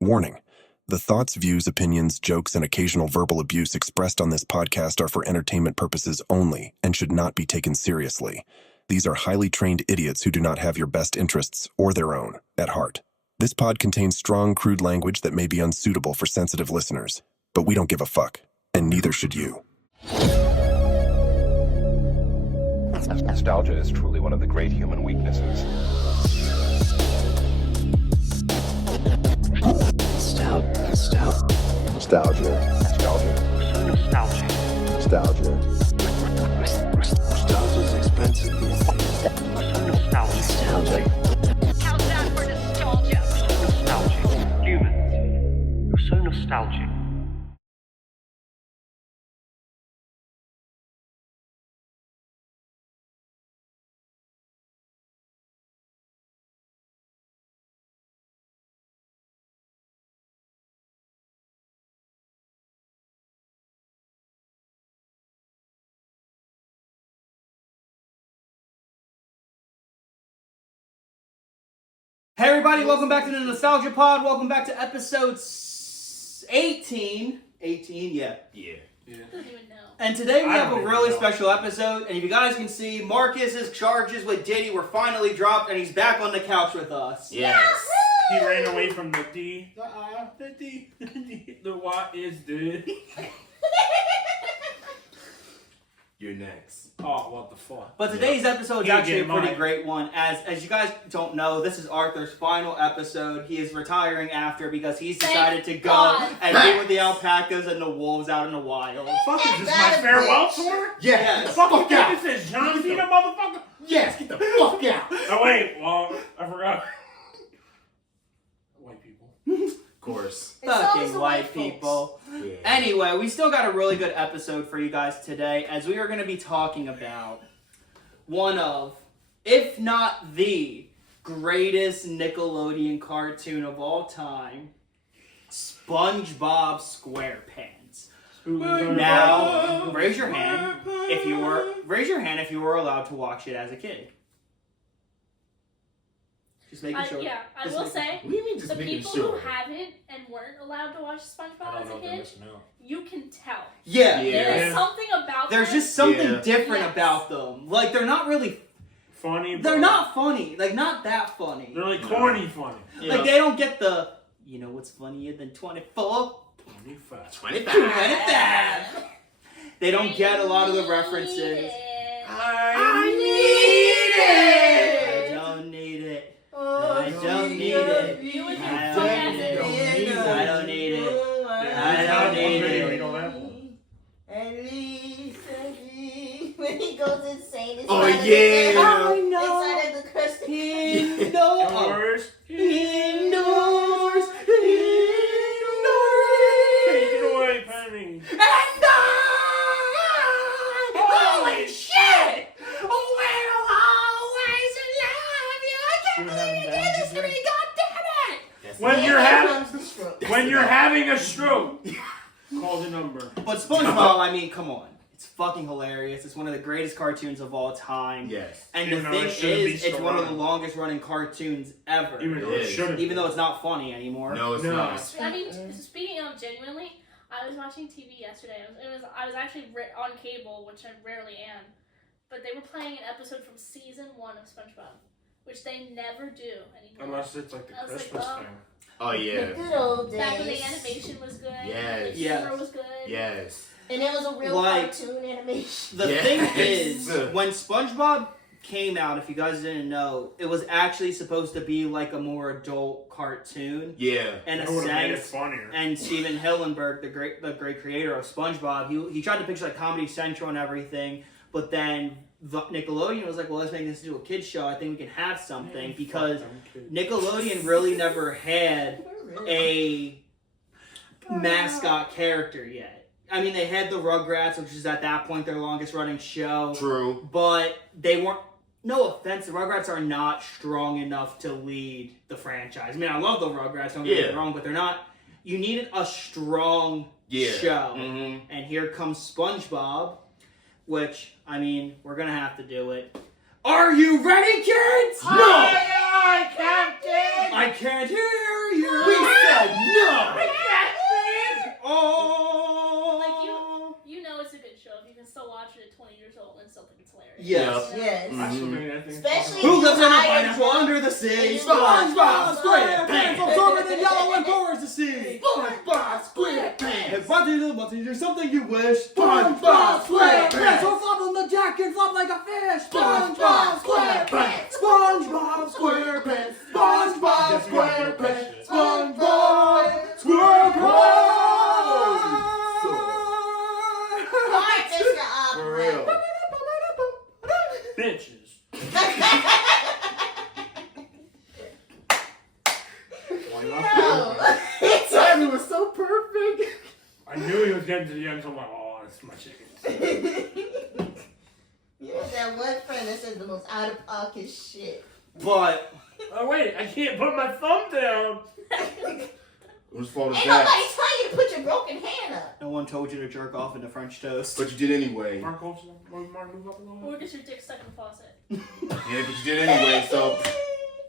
Warning. The thoughts, views, opinions, jokes, and occasional verbal abuse expressed on this podcast are for entertainment purposes only and should not be taken seriously. These are highly trained idiots who do not have your best interests, or their own, at heart. This pod contains strong, crude language that may be unsuitable for sensitive listeners, but we don't give a fuck, and neither should you. Nostalgia is truly one of the great human weaknesses. Nostalgia. Nostalgia is expensive. Nostalgia. Countdown for nostalgia. Nostalgic. Humans. You're so nostalgic. Hey everybody, welcome back to the Nostalgia Pod. Welcome back to episode 18. 18, yeah. I don't even know. And today we I have don't a even really know. special episode. And if you guys can see, Marcus's charges with Diddy were finally dropped and he's back on the couch with us. Yes. He ran away from the D. The D. The Y is dude. You're next. Oh, what the fuck? But today's episode is Can't actually a get pretty mine. great one. As you guys don't know, this is Arthur's final episode. He is retiring after because he's decided to go God. and be with the alpacas and the wolves out in the wild. Fuck, is this my farewell tour? Yes. Fuck out. This is John Cena, motherfucker. Yes, get the fuck out. Oh, wait. Well, I forgot. White people. Of course. Fucking white people. Yeah. Anyway, we still got a really good episode for you guys today, as we are going to be talking about one of, if not the greatest Nickelodeon cartoon of all time, SpongeBob SquarePants. Now, raise your hand if you were allowed to watch it as a kid. Just making sure. Yeah, I Just will making say, What do you mean just the making people sure? who haven't and weren't allowed to watch SpongeBob as a kid, you can tell. Yeah. Yeah. There is something about There's them. just something Yeah. different Yes. about them. Like, they're not really Funny. They're but not funny. Like, not that funny. They're like corny funny. Like, they don't get the, you know what's funnier than 24? 25. 25. They don't get a lot of the references. I need it. I don't need it. I don't need it. You and your I fuck don't ass need it. bitch. I don't need it. I don't need it. When he goes insane, it's Oh, inside yeah. of the, know. inside of the crystal. Indoors. Indoors. Take it away, Penny. Holy shit! We'll always love you. I can't believe you did this to me. God damn it! When you're having a stroke, call the number. But SpongeBob, I mean, come on. It's fucking hilarious. It's one of the greatest cartoons of all time. Yes. And Even the though thing it shouldn't be is, it's so one of the running. longest running cartoons ever. Even though It it is. shouldn't. Even though it's not funny anymore. No, it's No. not. I mean, speaking of genuinely, I was watching TV yesterday. I was actually on cable, which I rarely am, but they were playing an episode from season 1 of SpongeBob, which they never do anymore. Unless it's like the I was like, Christmas oh. thing. Oh, yeah. The good old Back when the days. animation was good, Yes. the Yes. humor was good. Yes. And it was a real Like- cartoon animation. The Yes. thing is, when SpongeBob came out, if you guys didn't know, it was actually supposed to be like a more adult cartoon. Yeah. In a That would have made it sense. funnier. And Steven Hillenburg, the great creator of SpongeBob, he tried to picture like Comedy Central and everything, but then Nickelodeon was like, well, let's make this into a kids show. I think we can have something because Nickelodeon really never had a mascot character yet. I mean, they had the Rugrats, which is at that point their longest running show, True. but they weren't. No offense, the Rugrats are not strong enough to lead the franchise. I mean, I love the Rugrats, don't get me wrong, but they're not. You needed a strong show. Mm-hmm. And here comes SpongeBob, which, I mean, we're going to have to do it. Are you ready, kids? No! Aye, Captain! I can't hear you. We said watch it at 20 years old and still think it's hilarious. Yes. Yes. I still think that thing's Especially- Who lives in a Tired. pineapple under the sea? SpongeBob SquarePants, absorbent in yellow and towards the sea. SpongeBob SquarePants. If I do something you wish. SpongeBob SquarePants. Or flop on the jack and flop like a fish. SpongeBob SquarePants. SpongeBob SquarePants. SpongeBob SquarePants. SpongeBob SquarePants. Alright, Mr. For real. bitches. No. Timing was so perfect. I knew he was getting to the end, so I'm like, oh, that's my chicken. You have that one friend that says the most out of pocket shit. But Oh, wait, I can't put my thumb down. Whose fault is Ain't that? nobody telling you to put your broken hand up. no one told you to jerk off into French toast. But you did anyway. Mark, Mark, move up a little Or bit. just your dick stuck in the faucet. Yeah, but you did anyway, so.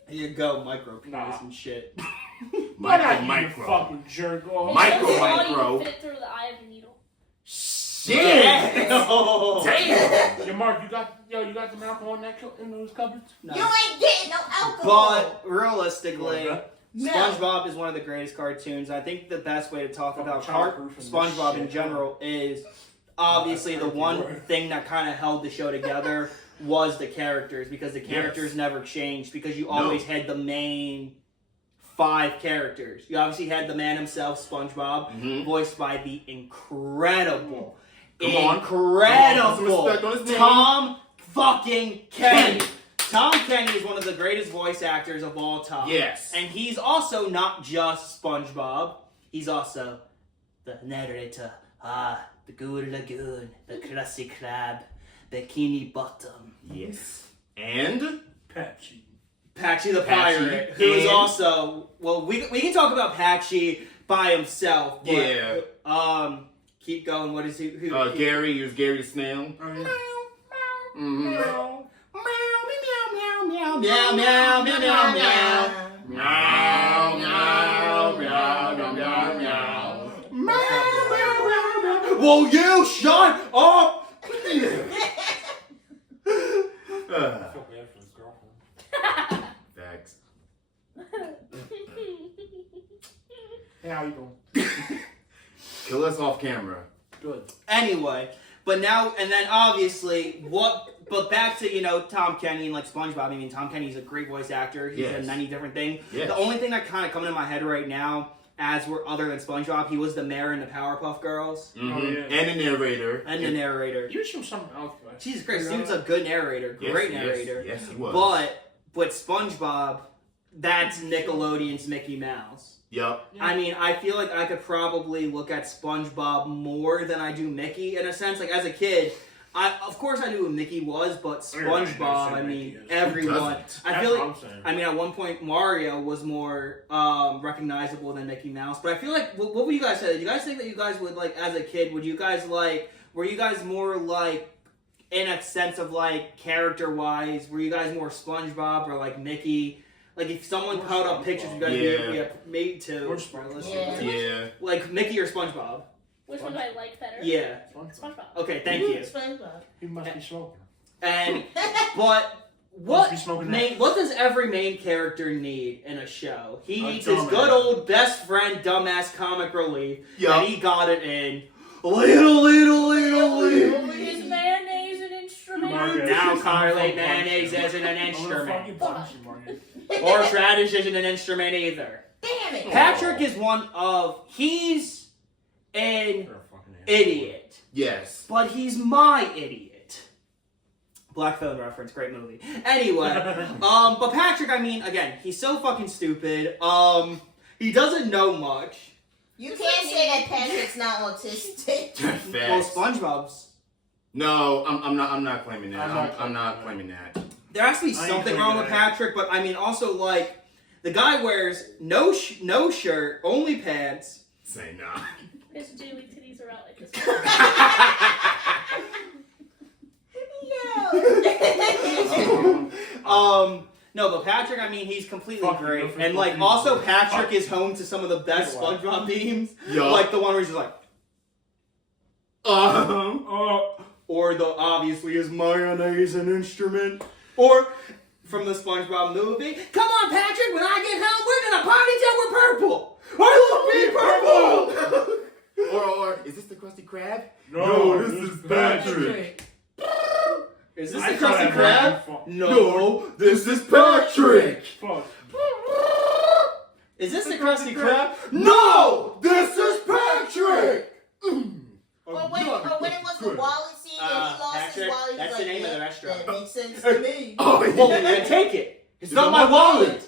Here you go, micro penis Nah. and shit. Micro. Fucking jerk off. Micro. You can fit it through the eye of the needle. Shit! No. Damn! Yo, Mark, you got some alcohol in those cupboards? No. You ain't getting no alcohol. But realistically, No. SpongeBob is one of the greatest cartoons. I think the best way to talk about SpongeBob in general is obviously the one thing that kind of held the show together was the characters, because the characters never changed, because you always had the main 5 characters. You obviously had the man himself, SpongeBob, voiced by the incredible, Come on, some respect on his name. Tom fucking Kenny. Tom Kenny is one of the greatest voice actors of all time. Yes. And he's also not just SpongeBob. He's also the narrator. The Good Lagoon, the Krusty Krab, Bikini Bottom. Yes. And? Patchy. Patchy the Patchy. Pirate, who is And? also, well, we can talk about Patchy by himself. But, Yeah. Keep going. What is he? Gary, he was Gary the Snail. Oh, yeah. Mm-hmm. Meow, meow, meow, meow, meow, meow, meow. Meow, meow, meow, meow, meow. Will you shut up? I feel bad for his girlfriend. Facts. Hey, how you doing? Kill us off camera. Good. Anyway, but now, and then obviously, but back to, Tom Kenny and, SpongeBob. I mean, Tom Kenny's a great voice actor. He's in many different things. Yes. The only thing that kind of coming in my head right now, other than SpongeBob, he was the mayor in the Powerpuff Girls. Mm-hmm. Oh, yeah. And the narrator. And the narrator. You should something else, guys. Jesus Christ, dude's a good narrator. Great narrator. Yes, he was. But SpongeBob, that's Nickelodeon's Mickey Mouse. Yup. I mean, I feel like I could probably look at SpongeBob more than I do Mickey, in a sense. Like, as a kid, of course I knew who Mickey was, but SpongeBob, I mean, everyone. I feel like, I mean, at one point, Mario was more recognizable than Mickey Mouse. But I feel like, what would you guys say? Did you guys think that you guys would, as a kid, were you guys more, in a sense of, character-wise, were you guys more SpongeBob or, Mickey? If someone put up pictures, you guys be me too. Yeah. Mickey or SpongeBob? Which one do I like better? Yeah. SpongeBob. Okay, thank you. SpongeBob. He must be smoking. And but what Must be smoking what does every main character need in a show? He needs his dumbass. good old best friend, dumbass comic relief, Yup. and he got it in little. Is mayonnaise an instrument? Margaret. Now, I'm Carly, gonna mayonnaise punch isn't an I'm gonna instrument, fucking punch you, Margaret. horseradish isn't an instrument either. Damn it. Patrick is he's an You're a fucking asshole. idiot. Yes. But he's my idiot. Black Phone reference, great movie. Anyway, but Patrick, I mean, again, he's so fucking stupid. He doesn't know much. You can't say that Patrick's not autistic. Well, Facts. SpongeBob's. No, I'm not claiming that. I'm not claiming that. There has to be I ain't something claiming wrong with that. Patrick, but I mean, also the guy wears no shirt, only pants. Say nah. His Julie titties are out like this. No, but Patrick, I mean, he's completely Fucking great. different And, fucking also different. Patrick is home to some of the best SpongeBob themes. Yo. Like the one where he's just like, Oh, or the obviously is mayonnaise an instrument? Or from the SpongeBob movie, come on Patrick, when I get home, we're gonna party till we're purple. I love being purple. Or is this the Krusty Krab? No, this is Patrick. Is this I the thought Krusty that might Krab? be fun. No, this is Patrick. Fuck. Is this the Krusty Krab? No, this is Patrick. Or when it was the wallet scene and he lost his Patrick, wallet, he's that's like, the name of the "Yeah, restaurant." That makes sense to me. Oh, yeah. Well, then take it. It's not my wallet.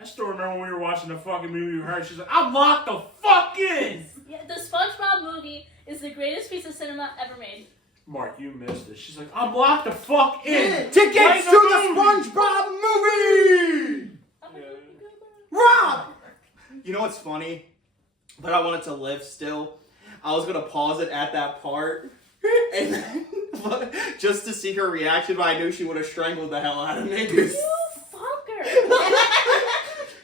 I still remember when we were watching the fucking movie with her. She's like, I'm locked the fuck in. Yeah, the SpongeBob movie is the greatest piece of cinema ever made. Mark, you missed it. She's like, I'm locked the fuck in. Tickets Like to the the movie. SpongeBob movie. Rob. You know what's funny? But I wanted to live still. I was gonna pause it at that part, and then, just to see her reaction. But I knew she would have strangled the hell out of me. You fucker.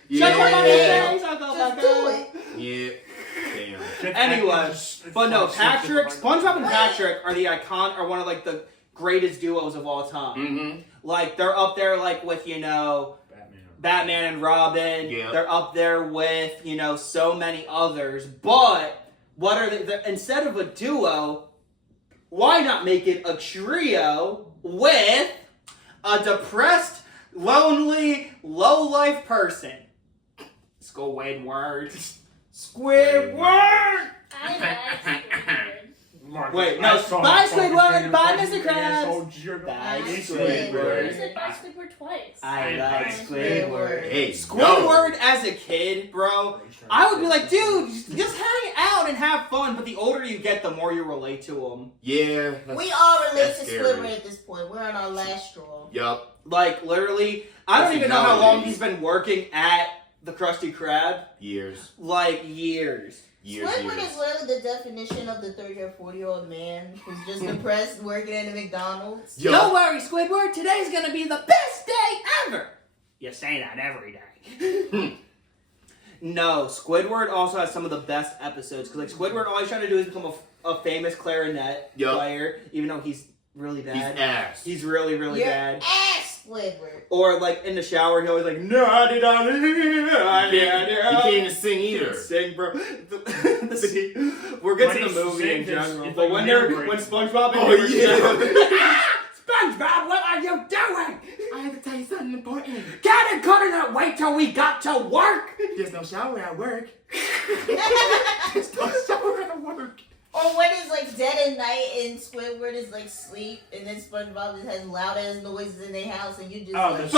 Yeah. Just do it. Yeah. Damn. Anyway, but no, Patrick, SpongeBob and Patrick are are one of like the greatest duos of all time. Mm-hmm. Like they're up there like with Batman and Robin. Yeah. They're up there with so many others. But what are they? Instead of a duo, why not make it a trio with a depressed, lonely, low-life person? Squidward. Squidward! I like Squidward. Mark, Wait, I no, saw bye, the fucking Squidward, finger bye, fucking Mr. Krabs. asshole jerk. Bye, Bye, You Squidward. said bye Squidward twice. I like Bye, Squidward. Hey, Squidward as a kid, bro, I would be like, dude, just hang out and have fun. But the older you get, the more you relate to him. Yeah. We all relate that's to scary. Squidward at this point. We're on our last straw. Yup. Like, literally, I don't That's even know how long nowadays. he's been working at the Krusty Krab. Years. Like, years. Squidward is literally the definition of the 30 or 40-year-old man who's just depressed working at a McDonald's. Yup. Don't worry, Squidward, today's gonna be the best day ever! You say that every day. No, Squidward also has some of the best episodes, because like Squidward, all he's trying to do is become a famous clarinet player, even though he's really bad. He's ass. He's really, really You're bad. ass, Squidward. Or like in the shower, he always like, He can't even sing either. Sing, bro. We'll get to the movie in general. But when SpongeBob and Oh, yeah. SpongeBob, what are you doing? I have to tell you something important. Daddy couldn't wait till we got to work. There's no shower at work. There's no shower at work. Or when it's like dead at night and Squidward is like sleep and then SpongeBob just has loud ass noises in their house and you just Oh, like,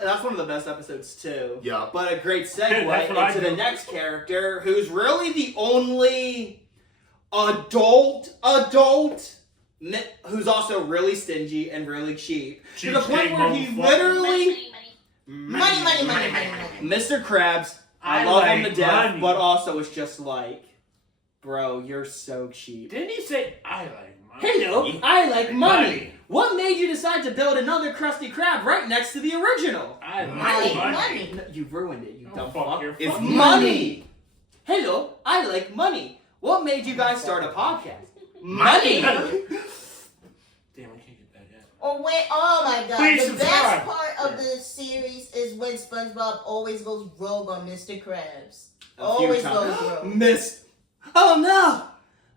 That's one of the best episodes too. Yeah. But a great That's segue what I into the do. next character, who's really the only adult, who's also really stingy and really cheap. To the point where he Cheapskate literally, money, money, money, money, money. Mr. Krabs, I I love like him to death, money. but also it's just like, bro, you're so cheap. Didn't he say, I like money? Hello, I like money. What made you decide to build another Krusty Krab right next to the original? I Money, like money. money. No, you ruined it, you Oh, dumb fuck fuck. your It's fucking money. Hello, I like money. What made you guys start a podcast? Money. Damn, I can't get that yet. Or when, oh my god, Please the subscribe. best part of the series is when SpongeBob always goes rogue on Mr. Krabs. Always goes rogue. Miss. Oh no,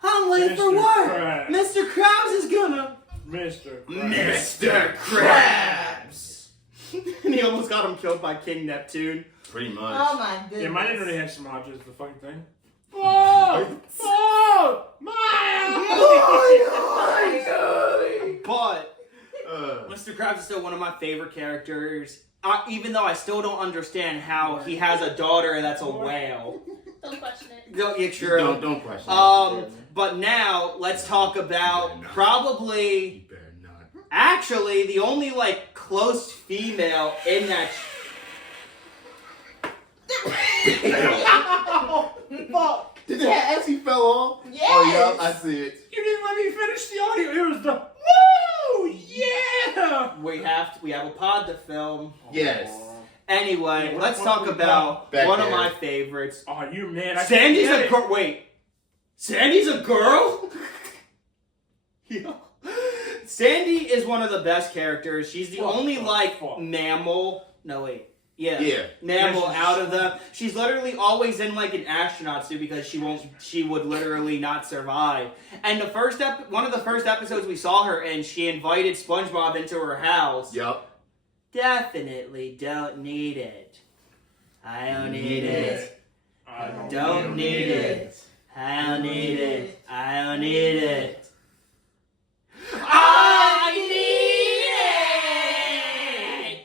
I'm late for Mr. work. Krabs. Mr. Krabs is gonna. Mr. Mr. Krabs. And he almost got him killed by King Neptune. Pretty much. Oh my goodness. Yeah, mine didn't really have some objects, the fucking thing. Oh! Oh! But Uh, Mr. Krabs is still one of my favorite characters. Even though I still don't understand how he has a daughter that's a whale. Don't question it. No, yeah, true. don't question it. But now let's talk about You probably, better not. actually, the only like close female in that. Fuck. Did that actually fell off? Yes. Oh, yeah, I see it. You didn't let me finish the audio. It was the woo! Yeah! We have a pod to film. Yes. Anyway, Yeah, let's what talk we about got? one Back of there. my favorites. Oh, you man. I Sandy's can't a get girl. Wait. Sandy's a girl? Yeah. Sandy is one of the best characters. She's the only, mammal. No, wait. Yeah. Mammal Yeah, she's out of them. She's literally always in, an astronaut suit because she would literally not survive. And one of the first episodes we saw her in, she invited SpongeBob into her house. Yup. Definitely don't need it. I don't need it. I Don't need it. I don't need it. I don't need it. I need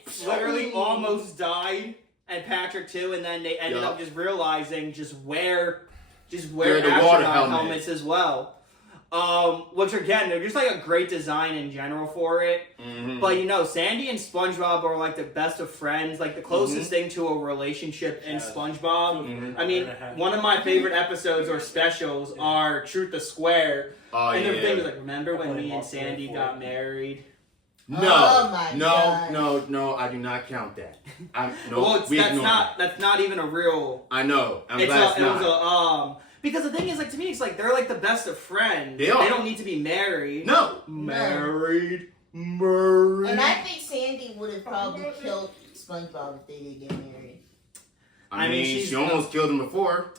it! Literally almost died, and Patrick too, and then they ended up just realizing just wear Wear the water astronaut helmet. helmets as well. Which again, they're just a great design in general for it. Mm-hmm. But Sandy and SpongeBob are the best of friends, the closest thing to a relationship in SpongeBob. Mhm. I mean, one of my favorite episodes or specials are Truth or Square. Oh, And the thing yeah. was remember when me and Sandy got married? No. Oh my God. No, I do not count that. Well, that's not even a real. I know. I'm It's glad it's it was not. because the thing is to me it's they're the best of friends. They are. They don't need to be married. No. Married. And I think Sandy would have probably killed SpongeBob if they didn't get married. I mean, she's she almost killed him before.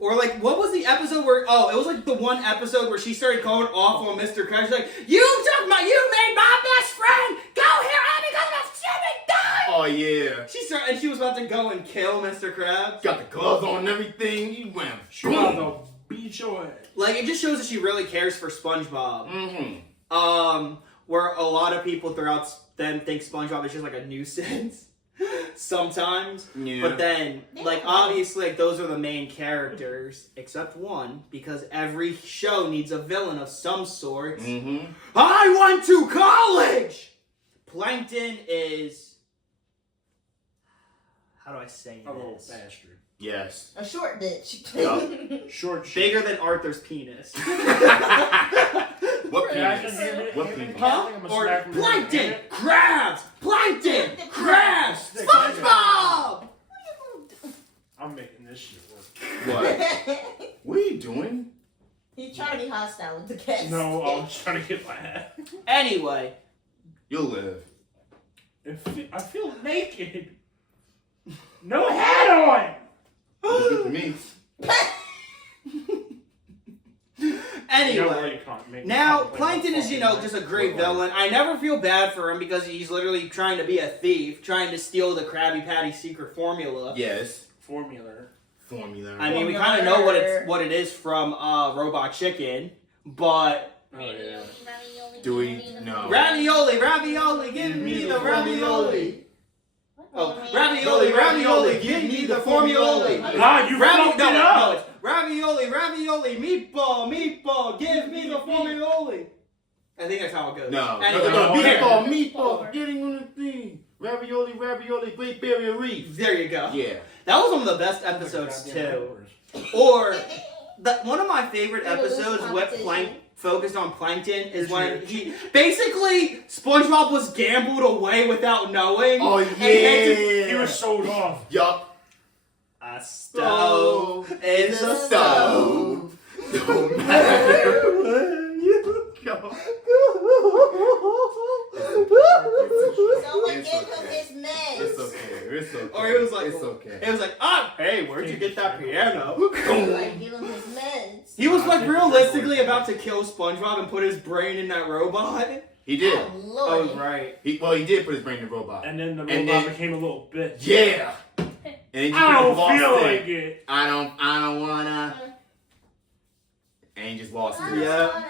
Or what was the episode where? Oh, it was the one episode where she started going off on Mr. Krabs. She's like, you made my best friend go here because of stupid dog. Oh, yeah. She was about to go and kill Mr. Krabs. Got the gloves on and everything. He went. She about to beat your ass. It just shows that she really cares for SpongeBob. Mm-hmm. Where a lot of people throughout them think SpongeBob is just a nuisance. Sometimes, Yeah. but then, obviously, those are the main characters, except one, because every show needs a villain of some sort. Mm-hmm. I went to college! Plankton is... How do I say A little this? bastard. Yes. A short bitch. Short shit. Bigger than Arthur's penis. What Yeah, I penis? can hear it. What I penis? think I'm gonna Or smack him in the Plankton! head. Crabs! Plankton! Crabs! Stick. SpongeBob! I'm making this shit work. What? What are you doing? He's trying to be hostile with the cats. No, I was trying to get my hat. Anyway, You'll live. I feel naked. No hat on! Look good to me. anyway. Now, Plankton is, just a great villain. I never feel bad for him because he's literally trying to be a thief, trying to steal the Krabby Patty secret formula. Yes. Formula. I mean, we kind of know what it is from Robot Chicken, but... Oh, yeah. Do we? No. Ravioli, give me the ravioli. Oh, ravioli, give me the formula. Ah, you fucked it up. No, it's ravioli, meatball, give me the formula. I think that's how it goes. No. Anyway, Meatball, getting on the thing. Ravioli, Great Barrier Reef. There you go. Yeah. That was one of the best episodes too. Or one of my favorite episodes focused on Plankton is when basically SpongeBob was gambled away without knowing. Oh, and yeah. He was sold off. Yup. A stove is a stove. No matter where you go. Someone give him his meds. It's okay. Or it was it's okay. It was hey, where'd you get that piano? Like, give him his meds. He was realistically about to kill SpongeBob and put his brain in that robot. He did. Oh, Lord. Oh, right. He did put his brain in the robot. And then the robot became a little bitch. Yeah. And then I don't lost feel it. like it. I don't wanna. And he just lost it. Yeah.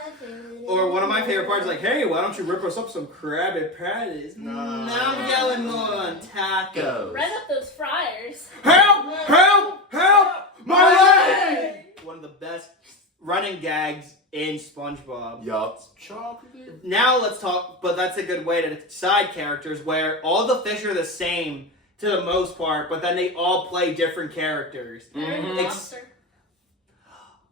Or one of my favorite parts is hey, why don't you rip us up some Krabby Patties? No. Now I'm yelling more on tacos. Run up those fryers. Help! My leg! One of the best running gags in SpongeBob. Yup. Chocolate. Now let's talk, but that's a good way to side characters where all the fish are the same to the most part, but then they all play different characters. Mm-hmm. Monster.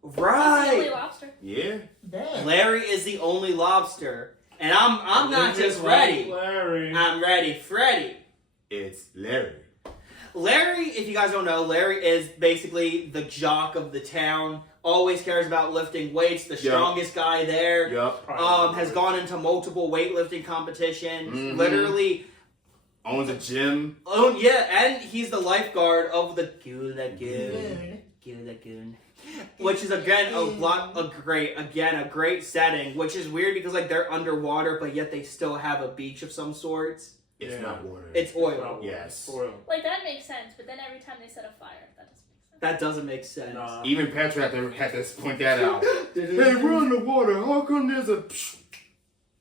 He's the only Right. lobster. Yeah. Damn. Larry is the only lobster. And I'm not just ready. Larry. I'm ready, Freddy. It's Larry. Larry, if you guys don't know, Larry is basically the jock of the town. Always cares about lifting weights. The strongest guy there. Yup. Has gone into multiple weightlifting competitions. Mhm. Literally. Owns a gym. Oh yeah, and he's the lifeguard of the Goon Good. Lagoon, which is again a great setting. Which is weird because like they're underwater, but yet they still have a beach of some sorts. It's not water. It's oil. Yes. Oil. Like that makes sense, but then every time they set a fire, That that doesn't make sense. doesn't make sense. Nah. Even Patrick had to point that out. Hey, we're underwater. How come there's a...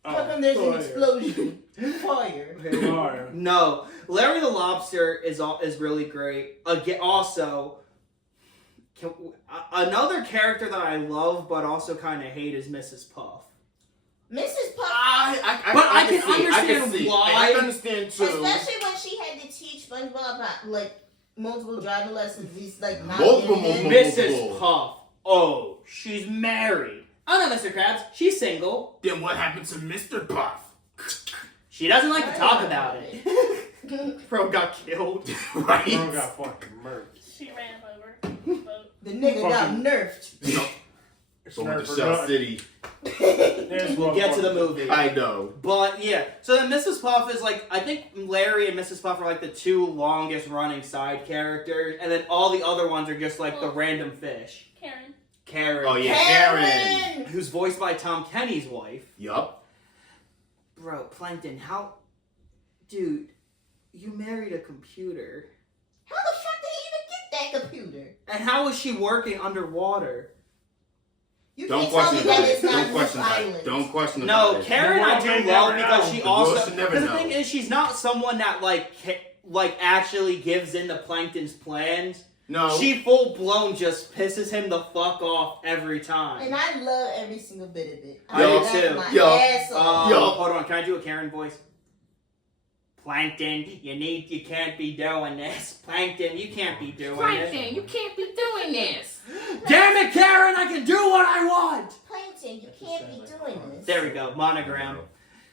How come there's an fire. explosion? Fire. Fire. No, Larry the Lobster is really great. Again, also, another character that I love but also kind of hate is Mrs. Puff. Mrs. Puff. I can understand why. I can understand too. Especially when she had to teach SpongeBob about, like, multiple driving lessons. He's like not Multiple. getting it. Mrs. Puff. Oh, she's married. Oh no, Mr. Krabs. She's single. Then what happened to Mr. Puff? She doesn't like to talk about it. Bro got killed. Right? Bro got fucking murdered. She ran him over. with a boat. The nigga got nerfed. Going to Shell City. We'll get to the movie. I know. But yeah, so then Mrs. Puff is like, I think Larry and Mrs. Puff are like the two longest running side characters, and then all the other ones are just like the random fish. Karen. Oh yeah, Karen. Who's voiced by Tom Kenny's wife. Yup. Bro, Plankton, how... Dude, you married a computer. How the fuck did he even get that computer? And how was she working underwater? You Don't can't tell me question that about it's it. not Don't Goose question about Island. it. Don't question about No, it. Karen I do may love never because know. she The world also... should never Because the know. thing is, she's not someone that, like actually gives in to Plankton's plans. No. She full-blown just pisses him the fuck off every time. And I love every single bit of it. I do laugh too. my Yo. ass off. Yo. Hold on, can I do a Karen voice? Plankton, you can't be doing this. Plankton, you can't be doing this. you can't be doing this. Damn it, Karen, I can do what I want! Plankton, you can't be doing this. There we go, monogram.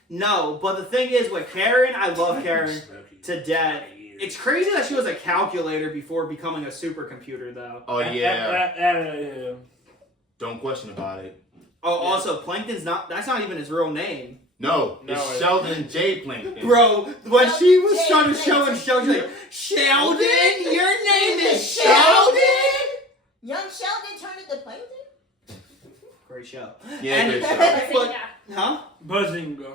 No, but the thing is, with Karen, I love Karen to death. It's crazy that she was a calculator before becoming a supercomputer, though. Oh yeah. Yeah. Don't question about it. Oh, also, Plankton's that's not even his real name. No, No, it's it- Sheldon J. Plankton. Bro, when she was Sheldon trying to J. show and show, she's like, Sheldon, your name is Sheldon? Sheldon? Young Sheldon turned into Plankton? Great show. Yeah, And- great show. But, Yeah. huh? Buzzinga.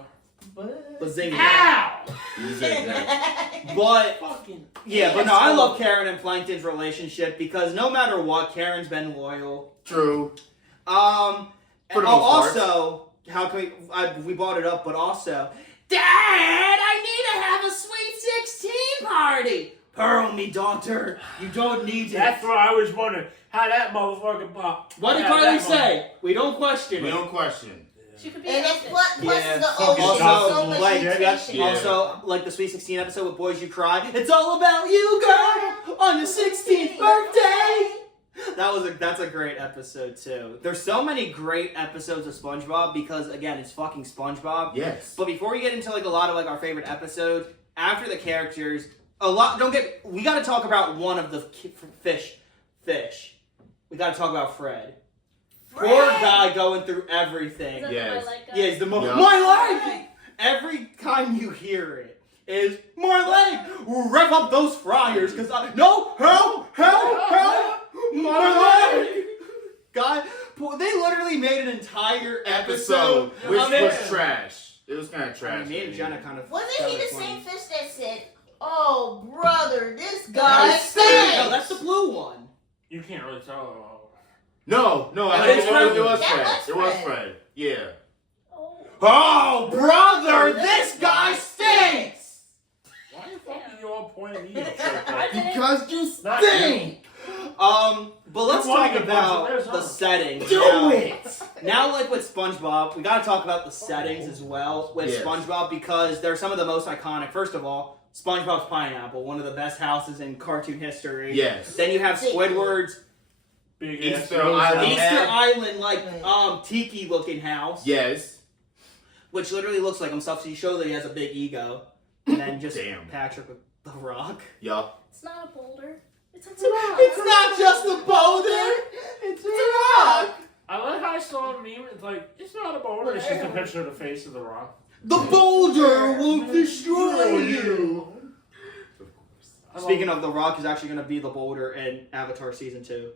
Bazinga. Ow! You said that. But, Fucking. yeah, but no, I love Karen and Plankton's relationship because no matter what, Karen's been loyal. True. For For the most part. also, how can we brought it up, but also, Dad, I need to have a sweet 16 party. Pearl me, daughter. You don't need That's it. what I was wondering. How that motherfucker pop. What did How Carly that say? We don't question We it. don't question. She could be And an it's outfit. plus Yeah. the Fucking ocean. Also, So much like, nutrition. Yeah. Also, like the Sweet 16 episode with Boys You Cry. It's all about you, girl, on your 16th birthday. That's a great episode too. There's so many great episodes of SpongeBob because again, it's fucking SpongeBob. Yes. But before we get into like a lot of like our favorite episodes, after the characters, we got to talk about one of the fish. We got to talk about Fred. Poor guy going through everything. Is that Yes. the my leg guy? Yeah, it's the Yeah. my leg. Every time you hear it is my leg. Rev up those fryers, cause no help, my leg. God, they literally made an entire episode. Which of it. was trash. It was kind of I trash. mean, me and Jenna kind of. Wasn't found he it the funny. same fish that said, "Oh, brother, this No, guy stinks"? that's the blue one. You can't really tell. No, But it it's was Fred. Fred. That It was was Fred. Fred. Yeah. Oh. Oh, brother, this guy stinks. Why the fuck are you all pointing at me? I did it. Because you Not stink. But let's Come on, talk you about bunch of the assholes. settings. Do now. it. Now, like with SpongeBob, we gotta talk about the settings as well with Yes. SpongeBob because they're some of the most iconic. First of all, SpongeBob's Pineapple, one of the best houses in cartoon history. Yes. Then you have Squidward's Big Easter ass Island. Easter Island, like tiki looking house. Yes. Which literally looks like himself. So you show that he has a big ego, and then just Damn. Patrick with the rock. Yup. It's not a boulder. It's a rock. It's not just a boulder. It's a rock. I like how I saw a meme. It's like, it's not a boulder. It's just a picture of the face of the rock. The boulder will destroy you. Speaking of, the rock is actually going to be the boulder in Avatar Season 2.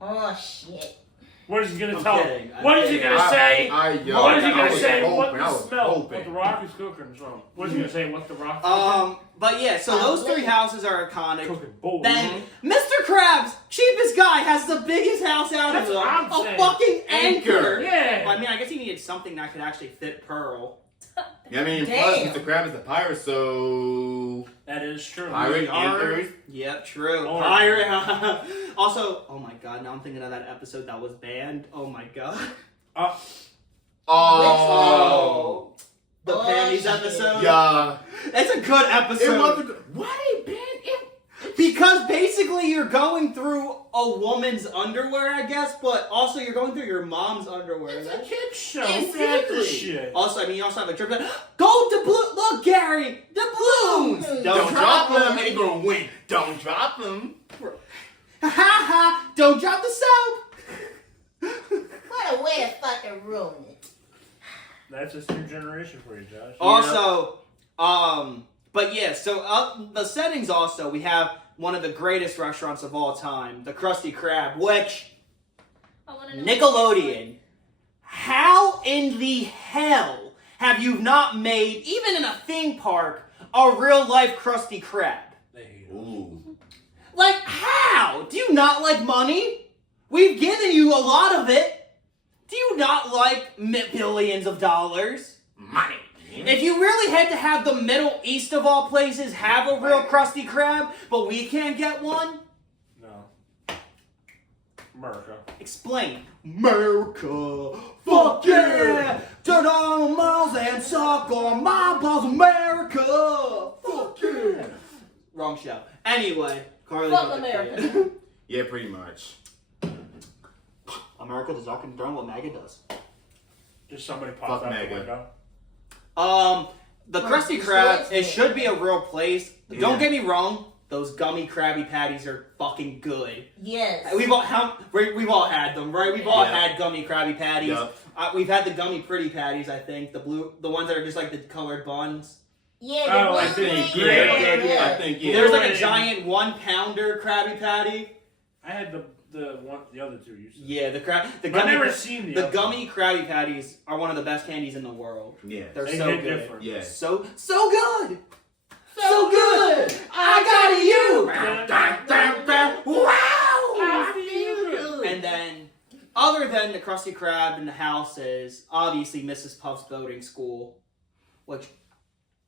Oh shit. What is he gonna I'm tell? kidding. What is he gonna say? Yo, What is he I gonna was say? hoping, What I the was smell? hoping. What the rock is cooking? So, what is he gonna say? What the rock? Is cooking? But yeah, so those three houses are iconic. Cooking boulders. Then Mr. Krabs, cheapest guy, has the biggest house out That's of them. what I'm A saying. fucking anchor. Yeah. Well, I mean, I guess he needed something that could actually fit Pearl. Yeah, I mean, Damn. plus Mr. Krabs is the pirate, so That is true. pirate anchors. Yep, true. Or- Pirate. Also, oh my god, now I'm thinking of that episode that was banned. Oh my god. Oh, The Oh, panties shit. episode. yeah. It's a good episode. It was a good. Why they banned it? Because basically you're going through a woman's underwear, I guess, but also you're going through your mom's underwear. It's a kid's show. Exactly. Shit. Also, I mean, you also have a drip. Go to blue. Look, Gary, the balloons. Don't drop them, and you're gonna win. Don't drop them. Ha ha! Don't drop the soap. What a way to fucking ruin it. That's just new generation for you, Josh. Also, but yeah, so the settings also, we have one of the greatest restaurants of all time, the Krusty Krab, which, I wanna know Nickelodeon, how in the hell have you not made, even in a theme park, a real life Krusty Krab? They hate it. Ooh. Like, how? Do you not like money? We've given you a lot of it. Do you not like billions of dollars? Money. If you really had to have the Middle East of all places have a real Krusty Krab, but we can't get one? No. America. Explain. America. Fuck yeah! Turn on miles and suck on my balls, America. Fuck yeah! Wrong show. Anyway, Carly. Fuck America. Yeah, pretty much. America does not condone what MAGA does. Just somebody popped Fuck out the Mega. window. The Krusty Krab, it should be a real place. Yeah. Don't get me wrong, those gummy Krabby Patties are fucking good. Yes. We've all had them, right? We've all Yeah. had gummy Krabby Patties. Yup. We've had the gummy Pretty Patties, I think. The ones that are just like the colored buns. Yeah, Oh, the I one think, green yeah, one, I think, yeah. There's like a Right. giant 1-pounder Krabby Patty. I had the other two you said. Yeah, the I've gummy. never seen The other gummy Krabby Patties are one of the best candies in the world. Yeah. They're They so hit good. different. Yeah. So good. So good. I got you. Wow. I feel good. And then, other than the Krusty Krab and the houses, obviously Mrs. Puff's boating school, which,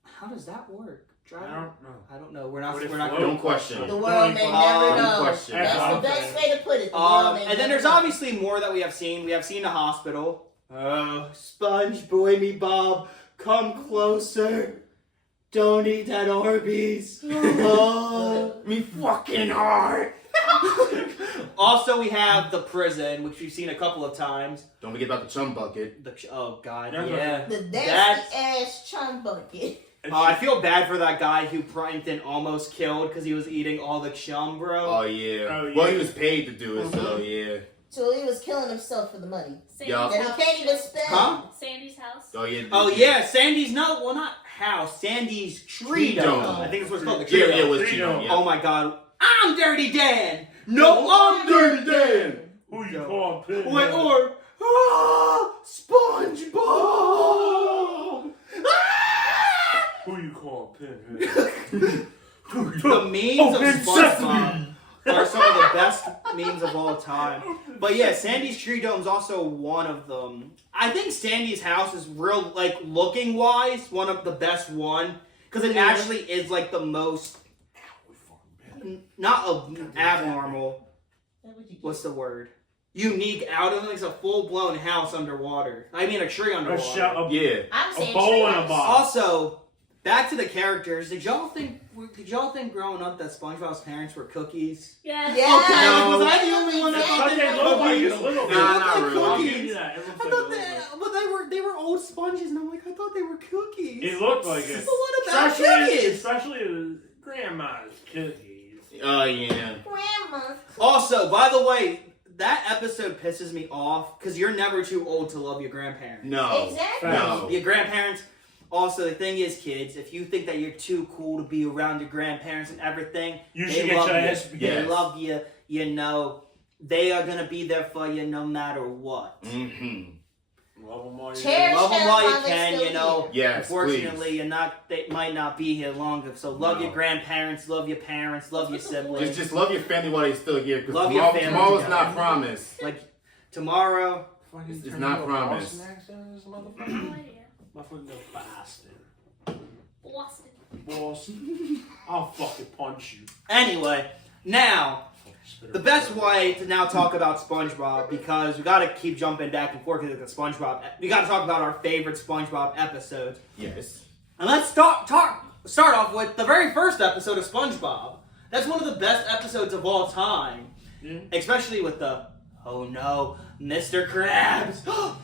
how does that work? I don't know. I don't know. We're not. Would it We're not. float? Don't question. The world may never Don't know. question. That's the Don't best say. way to put it. The world may And then never there's know. obviously more that we have seen. We have seen the hospital. Sponge boy me Bob, come closer. Don't eat that Arby's. Oh, Me fucking heart. also, we have the prison, which we've seen a couple of times. Don't forget about the chum bucket. Oh God, There's a- yeah. The That's- nasty ass chum bucket. I feel bad for that guy who Prankton almost killed because he was eating all the chum, bro. Oh yeah. Oh, Well, yeah. he was paid to do it, so yeah. So he was killing himself for the money. Sandy's Yup. That he can't even spend. Huh? Sandy's house. Oh yeah. Oh yeah, Sandy's not house. Sandy's tree Tree dome. dome. I think it's what's called the Yeah, tree yeah, it dome. was Tree cheating. dome. Yeah. Oh my God, I'm Dirty Dan. No, I'm Dirty Dan. Who you call Pin? Wait, or SpongeBob. Who you call Pin? The memes of SpongeBob are some of the best memes of all time. But yeah, Sandy's Tree Dome's also one of them. I think Sandy's house is real, like, looking wise, one of the best one. Because it actually is, like, the most, not abnormal, what's the word? Unique out of it. It's a full-blown house underwater. I mean, a tree underwater. Yeah. I'm A saying bowl tree and a house. box. Also, back to the characters. Did y'all think growing up that SpongeBob's parents were cookies? Yeah. Yeah. Okay, No. was I the only one that thought But they they were look like it a cookies? little bit. Nah, not really. I'll give Cookies. you that. It looks I like thought a little but they were old sponges, and I'm like, I thought they were cookies. bit. It looked like it. But what about cookies? Especially the grandma's cookies. Oh yeah. Grandma. Also, by the way, that episode pisses me off because you're never too old to love your grandparents. No. Exactly. No. Your grandparents. Also, the thing is, kids, if you think that you're too cool to be around your grandparents and everything, You they should get love your you. ass beat. They Yes. love you. You know, they are gonna be there for you no matter what. Mm-hmm. Love them all you Cherish Love them them while you while they're can. still You know, here. Yes, unfortunately, please. you're not. They might not be here longer. So love No. your grandparents, love your parents, love your siblings. Just love your family while they're still here, because Love your family. tomorrow's not promised. Like tomorrow. It's not promised. No idea. Motherfucking Boston. Boston. Boston. I'll fucking punch you. Anyway, now. The best way to now talk about SpongeBob, because we gotta keep jumping back and forth because it's SpongeBob. We gotta talk about our favorite SpongeBob episodes. Yes. And let's start off with the very first episode of SpongeBob. That's one of the best episodes of all time. Yeah. Especially with the, oh no, Mr. Krabs. Oh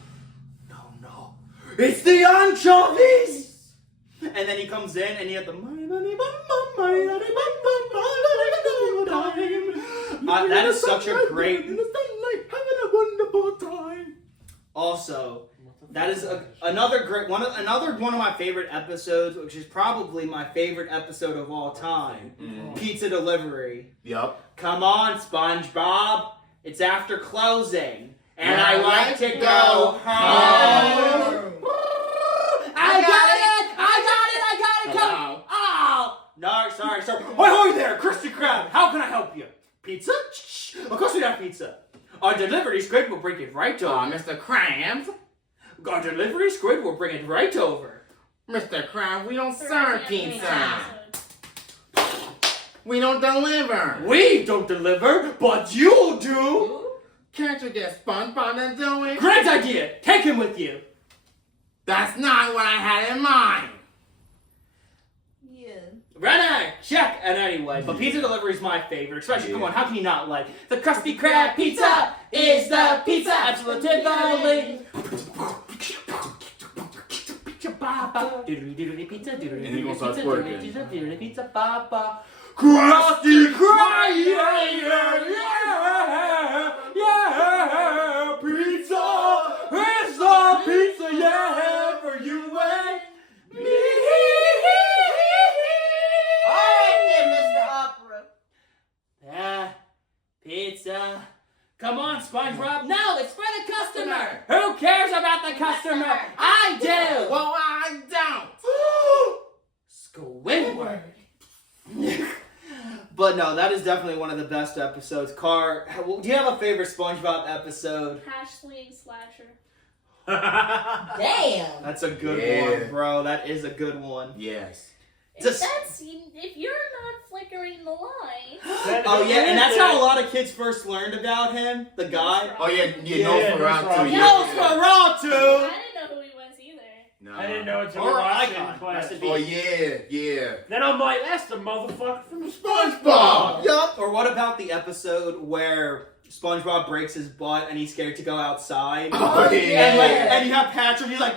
no, it's the anchovies! And then he comes in and he had the that is such a great. Also, that is another great one. Another one of my favorite episodes, which is probably my favorite episode of all time. Pizza delivery. Yup. Come on, SpongeBob. It's after closing, and I like to go home. I got it. Come. Oh, no, sorry. Ahoy there, Krusty Krab. How can I help you? Pizza? Of course we have pizza. Our delivery squid will bring it right over. Mr. Krabs. Our delivery squid will bring it right over. Mr. Krabs, we don't Third serve anime pizza. episode. We don't deliver. We don't deliver, but you do. Can't you get SpongeBob to do it? Great idea. Take him with you. That's not what I had in mind. Yeah. Ready? Check. And anyway, but pizza delivery is my favorite. Especially, come on, how can you not like the Krusty Krab pizza? Is the pizza absolutely? And he gonna start twerking. Pizza, papa. Krusty Krab, yeah, pizza, it's the pizza, yeah, for you and me. Alright then, Mr. Opera. Yeah, pizza. Come on, SpongeBob. No, it's for the customer. Who cares about the customer? I do. Well, I don't. Squidward. But no, that is definitely one of the best episodes. Car, do you have a favorite SpongeBob episode? Swinging slasher. Damn. That's a good Yeah. one, bro. That is a good one. Yes. If you're not flickering the line. Oh yeah, and that's how a lot of kids first learned about him. The guy. Oh yeah, you Yeah, know yeah, for round that's two. right. Nosferatu. I didn't know who he was either. No. I didn't know until we Or were watching Icon. in class. Rest in peace. Oh yeah. Then I'm like, that's the motherfucker from SpongeBob. Yup. Or what about the episode where SpongeBob breaks his butt and he's scared to go outside? Oh And like, yeah. and you have Patrick. He's like,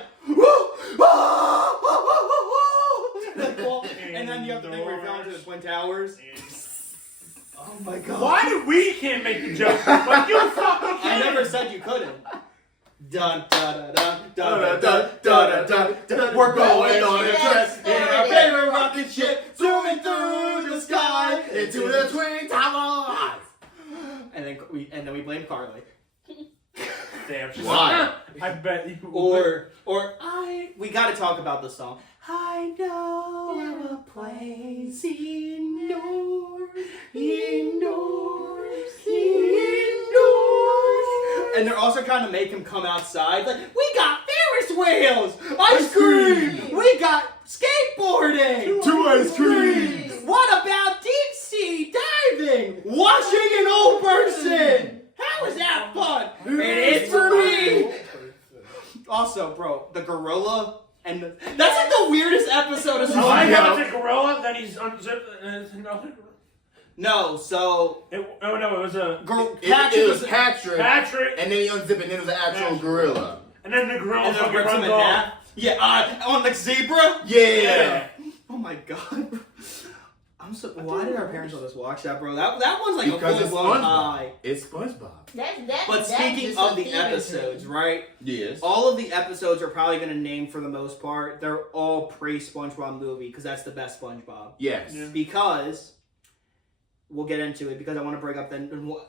and then you have the thing where he fell into the Twin Towers. Oh my god. Why did we can't make the joke? Like you fucking I never said you couldn't. Dun dun dun dun dun dun dun dun. We're going on a trip in our favorite rocket ship, zooming through the sky Into the Twin Towers. And then we blame Carly. Damn. she's Why? like, I bet you. We gotta talk about the song. I know a place indoors. And they're also trying to make him come outside. Like, we got Ferris wheels, ice cream, we got skateboarding, 2 ice creams. What about deep sea diving, washing an old person? How is that fun? It is for me. Also, bro, the gorilla And that's like the weirdest episode of I like SpongeBob. how it's a gorilla, then he's unzipped, and it's another gorilla. No, so It was a... It was Patrick. Patrick. And then he unzipped and it was an actual gorilla. And then the gorilla and then fucking rips him runs in off. half. Yeah, on the zebra? Yeah. Oh my god. Why did our parents let us watch that, bro? That one's like Because a it's full-blown SpongeBob. high. It's SpongeBob. But speaking of the episodes, right? Yes. All of the episodes are probably going to name for the most part. They're all pre-SpongeBob movie because that's the best SpongeBob. Yes. Yeah. Because we'll get into it because I want to bring up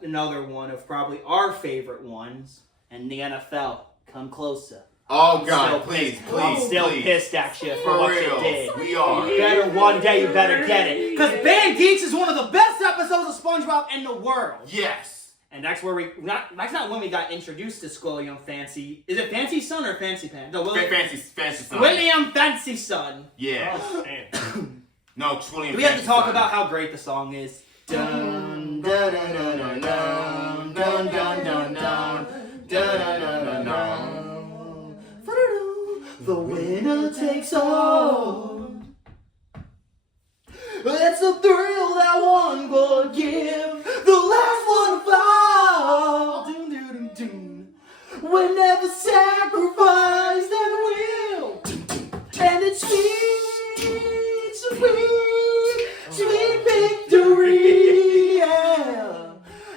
another one of probably our favorite ones and the NFL. Come closer. Oh God! Still Please, pissed. please, Still please. pissed at you for For what real. you did. We are. You better one day, you better get it. Because Band Geeks is one of the best episodes of SpongeBob in the world. Yes. And that's where that's not when we got introduced to William Fancy. Is it Fancy Son or Fancy Pants? No, Fancy son. William Fancy Son. Yeah. Oh, damn. No, it's William. We have to Fancy talk son. about how great the song is. Dun, dun, dun, dun, dun, dun, dun, dun, dun, dun, dun, dun. The winner takes all. It's a thrill that one will give. The last one to fall. Dun, dun, dun, dun. Whenever sacrifice that will. And it's sweet, sweet, sweet victory. Yeah.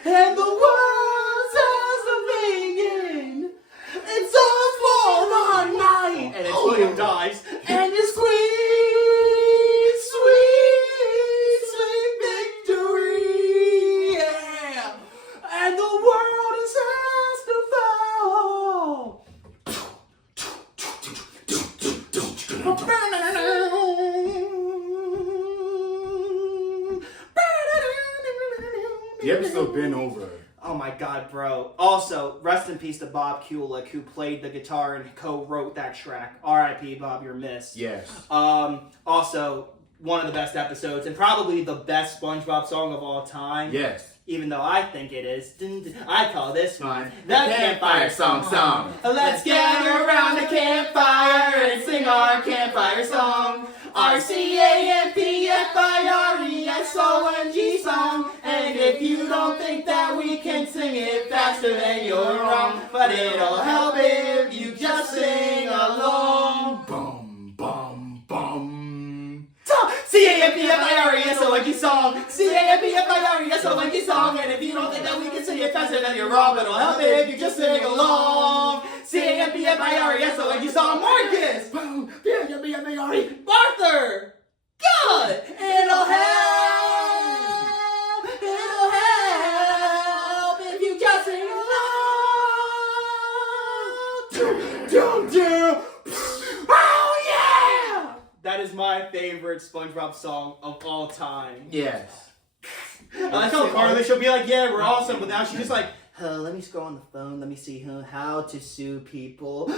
And the world says the singing. It's all for one night. And it's William dies. And it's sweet, sweet, sweet victory. Yeah. And the world is has to fall. The episode been over. Oh my god, bro. Also, rest in peace to Bob Kulick, who played the guitar and co-wrote that track. R.I.P. Bob, you're missed. Yes. Also, one of the best episodes, and probably the best SpongeBob song of all time. Yes. Even though I think it is. I call this one the Campfire song. Let's gather around the campfire and sing our campfire song. RCAMPFIRESONG song. And if you don't think that we can sing it faster, then you're wrong. But it'll help if you just sing along. Bum, bum, bum. CAMPFIRESONG song. CAMPFIRESONG song. And if you don't think that we can sing it faster, then you're wrong. But it'll help if you just sing along. CAMPFIRESONG song. Marcus. Arthur. Good. It'll help. It'll help if you just sing along. Oh yeah! That is my favorite SpongeBob song of all time. Yes. I like how Carly, she'll be like, yeah, we're awesome, but now she's just like, let me scroll on the phone, let me see how to sue people.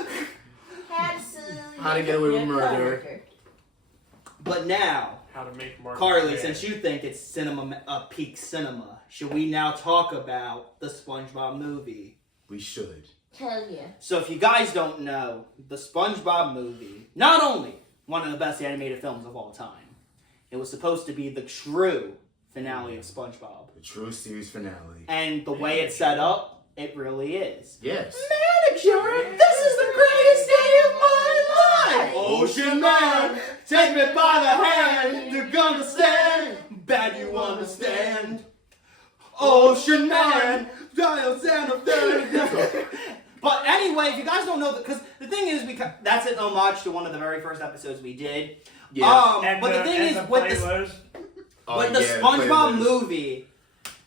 How to get away with murder. But now, How to make Mark Carly, mad. since you think it's peak cinema, should we now talk about the SpongeBob movie? We should. Hell yeah. So if you guys don't know, the SpongeBob movie, not only one of the best animated films of all time, it was supposed to be the true finale of SpongeBob. The true series finale. And the way it's set up, it really is. Yes. Manager, this is the greatest day of my life! Ocean Man, take me by the hand, you're gonna stand, bad you understand. Ocean Man, dial Santa Fe. But anyway, if you guys don't know, because the thing is, that's an homage to one of the very first episodes we did. Yeah. But the thing is, with the SpongeBob movie,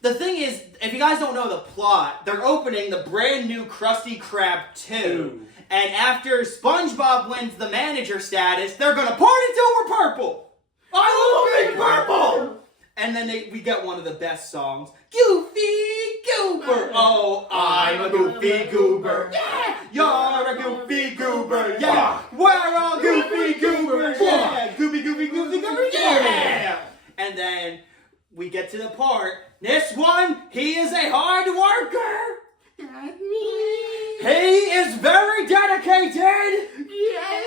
the thing is, if you guys don't know the plot, they're opening the brand new Krusty Krab 2. And after SpongeBob wins the manager status, they're gonna party till we're purple. I love being purple. And then we get one of the best songs, Goofy Goober. Oh, I'm a Goofy Goober. Yeah, you're a Goofy Goober. Yeah, we're all Goofy Goobers. Yeah, Goofy Goober. Yeah. And then we get to the part. This one, he is a hard worker. He is very dedicated. Yes.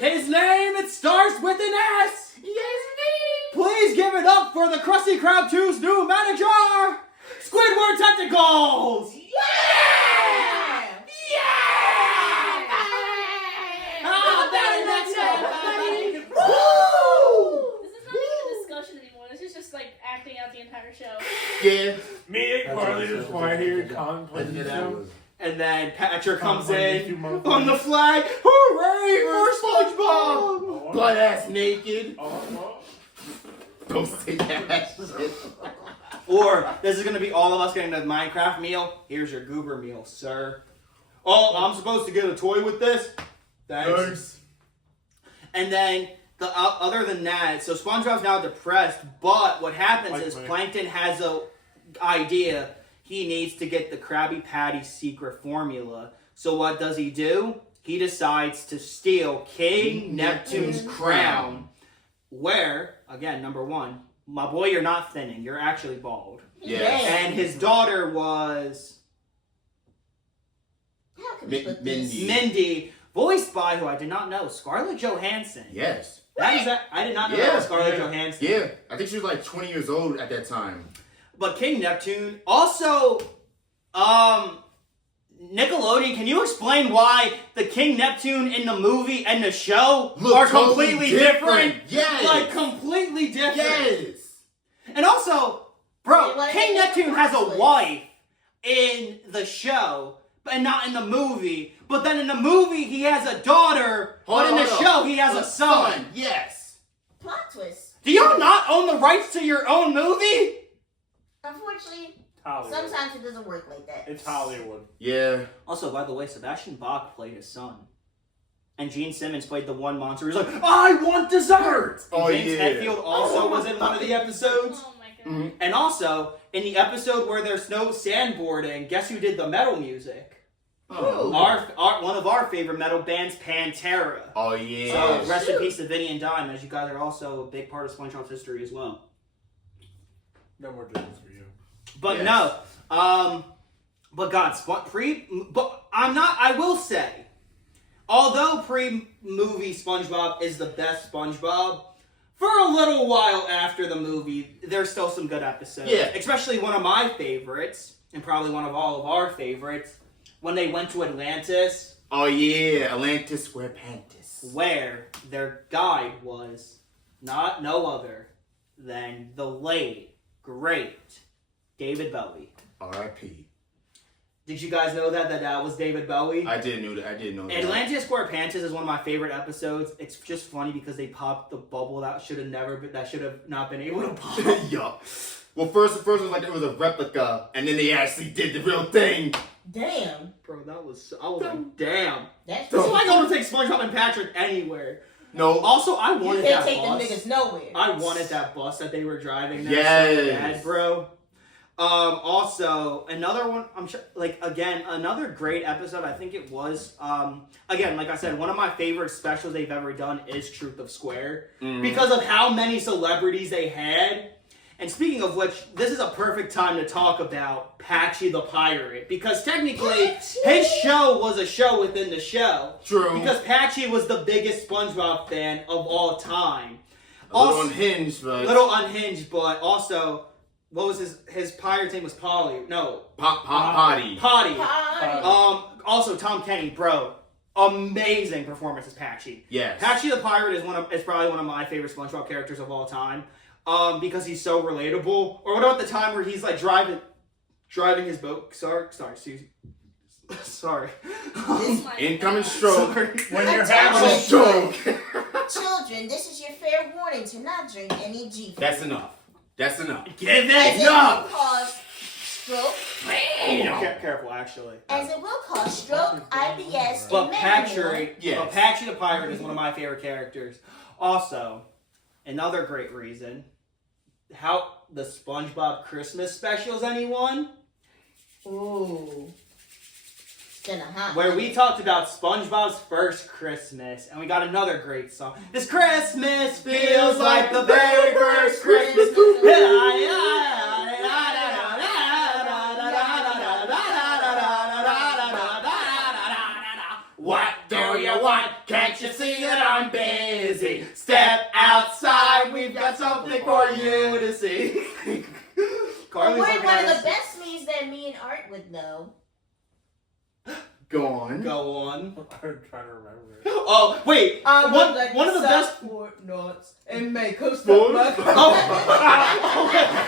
His name, it starts with an S. Yes, me. Please give it up for the Krusty Krab 2's new manager, Squidward Tentacles. Yeah! Very next time. This is not even a discussion anymore. This is just like acting out the entire show. Yeah. Me and Carly just quiet here contemplating the show. And then Patrick comes in on the flag. Hooray for SpongeBob! Butt ass naked. Oh, Don't say that shit. Or this is gonna be all of us getting a Minecraft meal. Here's your goober meal, sir. Oh, I'm supposed to get a toy with this? Thanks. And then other than that, so SpongeBob's now depressed. But what happens is Plankton has a idea. He needs to get the Krabby Patty secret formula. So what does he do? He decides to steal King Neptune's crown. Where, again, number one, my boy, you're not thinning. You're actually bald. Yes. And his daughter was How can we put this? Mindy, voiced by who I did not know, Scarlett Johansson. Yes. I did not know that was Scarlett Johansson. Yeah. I think she was like 20 years old at that time. But King Neptune, also, Nickelodeon, can you explain why the King Neptune in the movie and the show are totally completely different? Yes. Like, completely different. Yes. And also, bro, Wait, King wait, Neptune wait, has a wait. wife in the show, but not in the movie. But then in the movie, he has a daughter, but in the show, he has a son. Yes. Plot twist. Do you not own the rights to your own movie? Unfortunately, Hollywood. sometimes it doesn't work like that. It's Hollywood. Yeah. Also, by the way, Sebastian Bach played his son. And Gene Simmons played the one monster who's like, I want dessert! Oh, James yeah. Hetfield also was in one of the episodes. Oh my god. And also, in the episode where there's no sandboarding, guess who did the metal music? Oh. One of our favorite metal bands, Pantera. Oh, yeah. So, rest in peace to Vinny and Dime, as you guys are also a big part of SpongeBob's history as well. No more drinks for you. But Yes. no, but God, I will say, although pre-movie SpongeBob is the best SpongeBob, for a little while after the movie, there's still some good episodes. Yeah. Especially one of my favorites, and probably one of all of our favorites, when they went to Atlantis, Oh, yeah. Atlantis SQUAREPANTS. where their guide was no other than the late, great David Bowie. R.I.P. Did you guys know that was David Bowie? I didn't know that. Atlantis SquarePants is one of my favorite episodes. It's just funny because they popped the bubble that should have not been able to pop. Yup. Well, first it was like it was a replica, and then they actually did the real thing. Damn. Bro, I was like, damn. That's This is like going to take SpongeBob and Patrick anywhere. No. Also, I You wanted can't that take them bus. niggas nowhere. I wanted that bus that they were driving. That Yes. so bad, bro. Also, another one, I'm sure, another great episode, I think it was, again, like I said, one of my favorite specials they've ever done is Truth of Square, because of how many celebrities they had. And speaking of which, this is a perfect time to talk about Patchy the Pirate, because technically, his show was a show within the show. True. Because Patchy was the biggest SpongeBob fan of all time. A little unhinged, but... Little unhinged, but also... What was his pirate's name was Polly. No. Potty. Potty. Also Tom Kenny, bro. Amazing performance as Patchy. Yes. Patchy the Pirate is probably one of my favorite SpongeBob characters of all time. Because he's so relatable. Or what about the time where he's like driving his boat? Sorry, excuse me. Sorry. Incoming stroke. Sorry. When you're Attention. having a stroke. Children, this is your fair warning to not drink any G. That's enough. Give As it it will up. cause stroke. Careful, actually. As it will cause stroke, IBS, But and many more. Yes. Patchy the Pirate is one of my favorite characters. Also, another great reason, how the SpongeBob Christmas specials, anyone? Ooh. It's been a hot Where one. we talked about SpongeBob's first Christmas, and we got another great song. This Christmas feels like the very first Christmas. What do you want? Can't Can't you see that I'm busy? Step outside, we've got something for you to see. Carly's One looking of at the us. best memes that me and Art would know. Go on. Go on. I'm trying to remember. Oh, wait. One of the best. Nuts and make us Oh.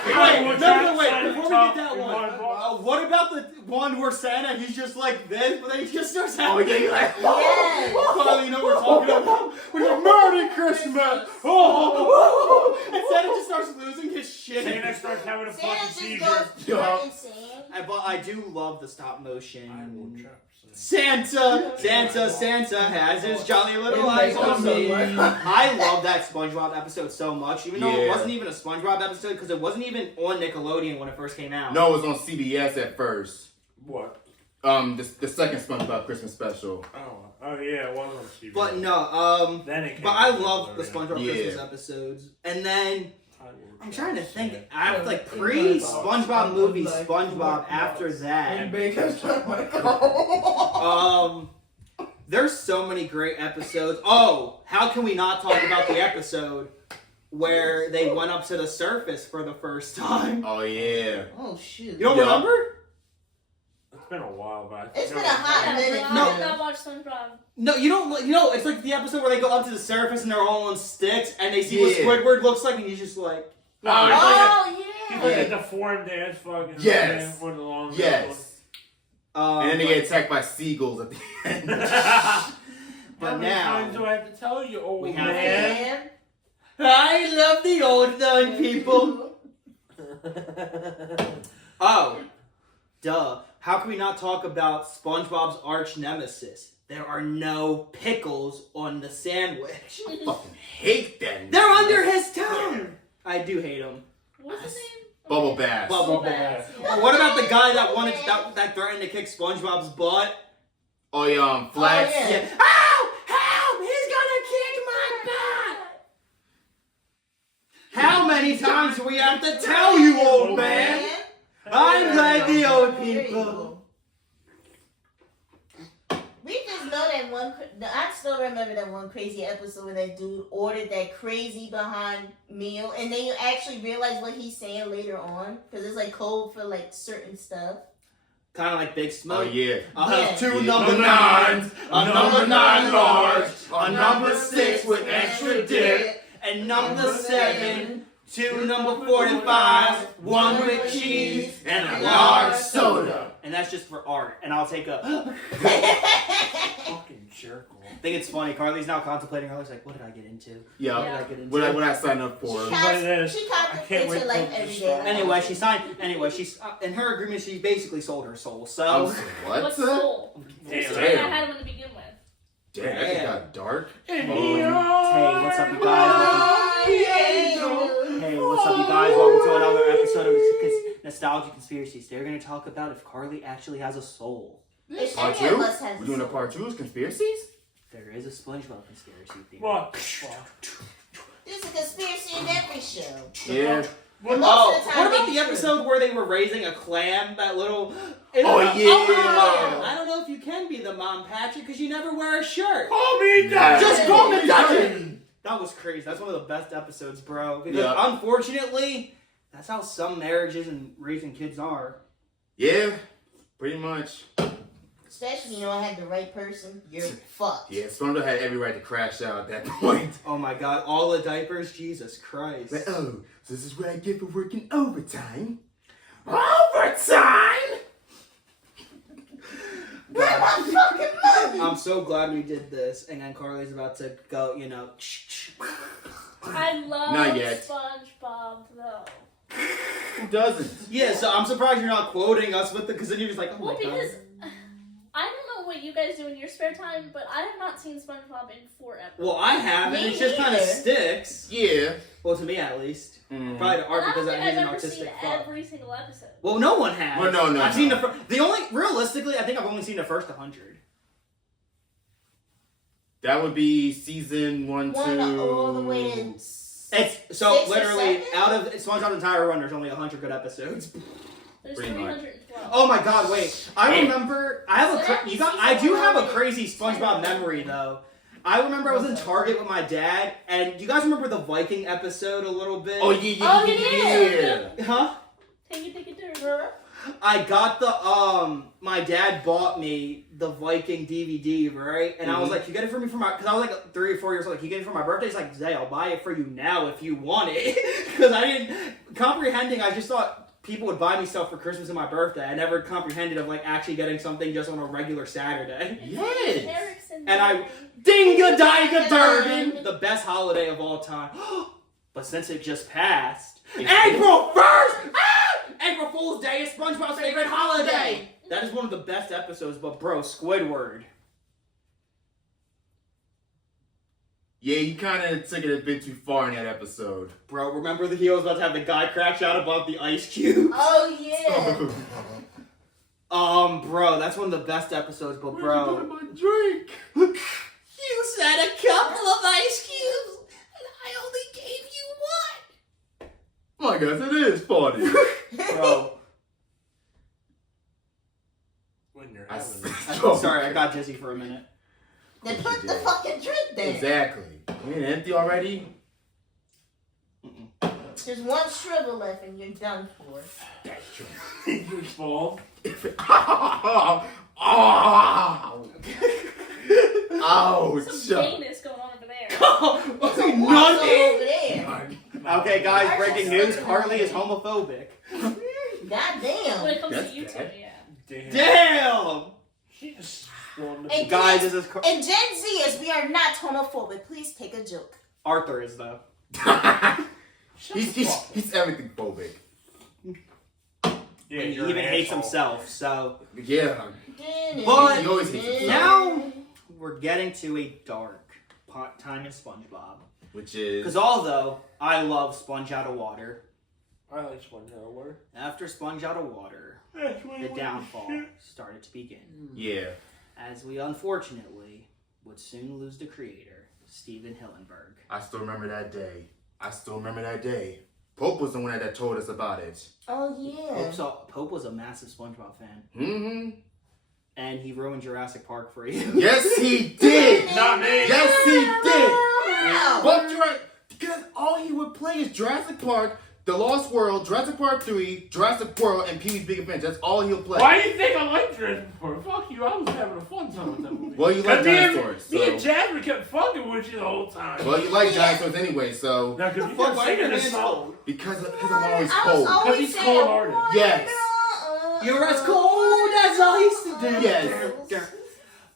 Wait, Wait, no, wait. Before we get that one, what about the one where Santa, he's just like this, but then he just starts Oh, yeah, you're like, Yes. Carly, you know what we're talking about? We're like, Merry Christmas! Oh. And Santa just starts losing his shit. Santa starts having a fucking Santa just seizure. goes Yeah. pure insane. But I do love the stop motion. I will chop Santa has his jolly little eyes on me. I love that SpongeBob episode so much, even though it Yeah. wasn't even a SpongeBob episode, because it wasn't even on Nickelodeon when it first came out. No, it was on CBS at first. What? The second SpongeBob Christmas special. Oh yeah, it was on TV. But no, Then it came but I to love the Nickelodeon. SpongeBob Yeah. Christmas episodes. And then I will I'm chop trying to think. Santa. After like pre-SpongeBob movie, SpongeBob. After that, there's so many great episodes. Oh, how can we not talk about the episode where they went up to the surface for the first time? Oh, yeah. Oh shoot. You don't Yeah. remember? It's been a while, but It's been a hot minute. I did not watch SpongeBob. No, you don't. You know, it's like the episode where they go up to the surface and they're all on sticks and they see Yeah. what Squidward looks like and he's just like, no, Oh he's yeah. like a deformed ass fucking Yes. man with a long Yes. And then they get attacked by seagulls at the end. But How many now times do I have to tell you, old we have man? I love the old young people. Oh, duh. How can we not talk about SpongeBob's arch nemesis? There are no pickles on the sandwich. I fucking hate them. They're under his tongue. I do hate him. What's his name? Bubble Bath. Bubble Bath. What about the guy that wanted that threatened to kick SpongeBob's butt? Oh, yeah, Flex. Oh, yeah. Yeah. Ow! Help! He's gonna kick my butt! How many times do we have to tell you, old man? I'm glad the old people. We just know that one. I still remember that one crazy episode where that dude ordered that crazy behind meal, and then you actually realize what he's saying later on because it's like code for like certain stuff. Kind of like Big Smoke. Oh, yeah. I'll have Yeah. two Yeah. number nines, a number 9 large, a number 6 with extra dip, and number 7, 2 number 45s, 1 with cheese, and a large soda. And that's just for art. And I'll take a. Fucking jerk. I think it's funny. Carly's now contemplating. Carly's like, what did I get into? Yeah. What did I get into? What I signed up for? She I can't wait contemplates her life till every this day. starts. Anyway, she signed. Anyway, she's in her agreement. She basically sold her soul. So. What? What's Soul? Damn. I had him to begin with. Damn, that shit got dark. Hey, what's up, you guys? Hey, what's up, you guys? Welcome to another episode of Nostalgia Conspiracies. They're going to talk about if Carly actually has a soul. If Part any of 2? us has We're doing a soul. part 2 of conspiracies? There is a SpongeBob conspiracy theory. What? There's a conspiracy in every show. Yeah. And most Oh, of the time what about they the true. episode where they were raising a clam? That little. Oh, yeah. I don't know if you can be the mom, Patrick, because you never wear a shirt. Call me Dad! Just call me Daddy! That was crazy. That's one of the best episodes, bro. Because Yeah. unfortunately, that's how some marriages and raising kids are. Yeah, pretty much. Especially when you don't have the right person, you're fucked. Yeah, SpongeBob had every right to crash out at that point. Oh my god, all the diapers? Jesus Christ. Like, oh, so this is what I get for working overtime? Overtime? Where's my fucking money? I'm so glad we did this. And then Carly's about to go, you know. I love Not yet. SpongeBob though. Who doesn't? Yeah, so I'm surprised you're not quoting us with it, because then you're just like, oh Well, my god. because I don't know what you guys do in your spare time, but I have not seen SpongeBob in forever. Well, I have, and Me it just kind of neither. sticks. Yeah. Well, to me at least. Mhm. Probably to Art And I because don't think he's I've an ever artistic seen fuck. every single episode. Well, no one has. Well, no, I've no. seen the only, realistically, I think I've only seen the first 100. That would be season 1, 2. All the way to It's so 6 or literally 7? out of SpongeBob's entire run, there's only 100 good episodes. There's Pretty much. 312. Oh my god, wait. I remember I have So a that I do have a season crazy SpongeBob memory though. I remember I was in Target with my dad, and do you guys remember the Viking episode a little bit? Oh yeah. Huh? Take it, dirt. I got the my dad bought me the Viking DVD, right? And I was like, "You get it for me for my," because I was like 3 or 4 years old. Like, "You get it for my birthday?" He's like, "Zay, I'll buy it for you now if you want it," because I didn't comprehending. I just thought people would buy me stuff for Christmas and my birthday. I never comprehended of like actually getting something just on a regular Saturday. Yes. And I dinga dinga Durban, the best holiday of all time. But since it just passed, April 1st. April Fool's Day is SpongeBob's favorite holiday. That is one of the best episodes, but bro, Squidward. Yeah, you kind of took it a bit too far in that episode. Bro, remember he was about to have the guy crash out above the ice cube? Oh yeah. Bro, that's one of the best episodes, but bro. Where'd you put my drink? You said a couple of ice cubes, and I only gave you one. Oh, I guess it is funny. Bro. When you're I having it. I'm sorry, I got dizzy for a minute. Then put the fucking drink there. Exactly. You ain't empty already? There's one shrivel left and you're done for. You fall. Oh! Ouch! Some gayness going on over there. What's Also nothing? over there. Okay, guys, breaking news. Carly is homophobic. God damn. When it comes That's to you two, bad. yeah. Damn! She just wanted And Guys, please, this is and Gen Z, we are not homophobic. Please take a joke. Arthur is though. He's everything phobic. Yeah, He you're even an hates asshole. himself. So Yeah. But He always hates himself. now we're getting to a dark time in SpongeBob. Which is... Because although I love Sponge Out of Water, I like Sponge Out of Water. after Sponge Out of Water, the downfall started to begin. Yeah. As we unfortunately would soon lose the creator, Steven Hillenburg. I still remember that day. Pope was the one that told us about it. Oh yeah. Pope was a massive SpongeBob fan. Mm-hmm. And he ruined Jurassic Park for you. Yes, he did! Not me. Yes, he did! Wow. But you're right, because all he would play is Jurassic Park, The Lost World, Jurassic Park 3, Jurassic World, and Pee-wee's Big Adventure. That's all he'll play. Why do you think I like Jurassic Park? Fuck you, I was having a fun time with that movie. Well, you like 'Cause me and- dinosaurs, Me and so- Jasmine kept fucking with you the whole time. Well, you like dinosaurs anyway, so... Now, because you Fuck, kept why singing are this you song. Because I'm always I was cold. always he's saying, cold-hearted. Yes. You're as cold as ice today. Yes.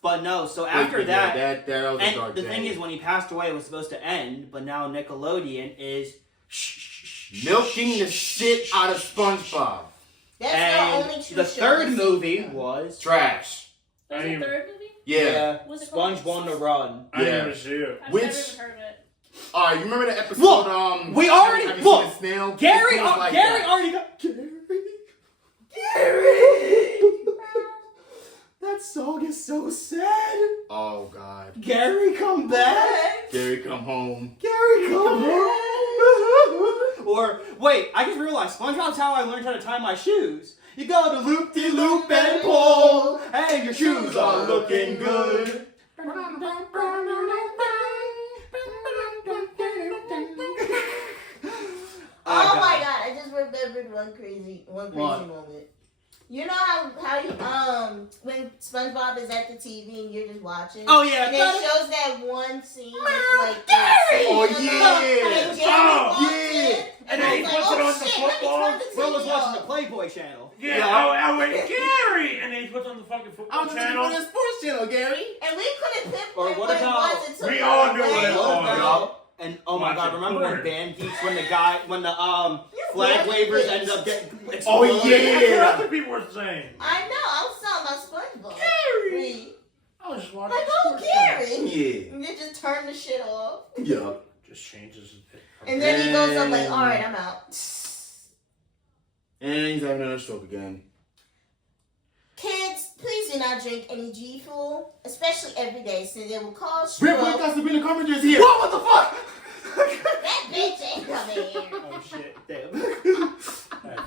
But no, so after Yeah, that, that was a and dark the day. thing is, when he passed away, it was supposed to end, but now Nickelodeon is milking the shit out of SpongeBob. That's and the only two the shows. third movie was Trash. There's I a am- third movie? Yeah. What's it called? Sponge on the Run. I Yeah. never see it. I've Which- never even heard of it. Alright, you remember the episode, Look, we already- have you look, seen the snail? Gary, It was like Gary that. already got Gary. That song is so sad. Oh, God. Gary, come back. Gary, come home. Gary, come back. Or wait, I just realized SpongeBob's how I learned how to tie my shoes. You go to loop-de-loop and pull, and your shoes are looking good. Oh my god, I just remembered one crazy What? moment. You know how you when SpongeBob is at the TV and you're just watching? Oh yeah, And it shows that one scene like Gary! Oh, and yeah. Jerry walks yeah. in, And I then he was puts like, it oh, on the shit, let me football. turn the Will was TV watching the off. Playboy channel. Yeah, I went, Gary! And then he puts on the fucking I football was looking channel. for the sports channel, Gary. And we couldn't Or pinpoint what what it about- was until We all knew what it What was. about- And oh my Watch god, it. remember when Porn. Band Geeks when the flag really wavers bitch. ended up getting Oh, exploded? yeah. That's what other people were saying. I know, I was talking about SpongeBob. Gary! I was just watching Like, the oh, sports channel. Gary! Yeah. And they just turn the shit off. Yeah. Just changes it. And then he goes up like, alright, I'm out. And he's having another stroke again. Kids, please do not drink any G Fuel, especially every day, since it will cause Rip, stroke. wake us up in the comments here. What the fuck? That bitch ain't coming here. Oh shit, damn. That's crazy.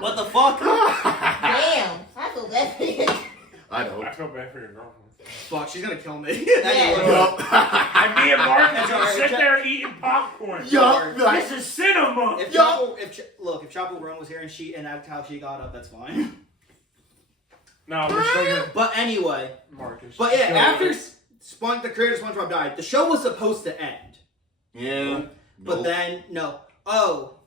What the fuck? Damn, I feel bad. I don't. I feel bad for your girlfriend. Fuck, she's gonna kill me. Anyway. Yup. And me and Marcus That's all just right. sit there eating popcorn. Yup. This is cinema. If Chapel Run was here and that's how she got up, that's fine. No, we're still gonna But anyway, Marcus. but yeah, Go after ahead. the creator of SpongeBob died, the show was supposed to end. Yeah. But then no. Oh,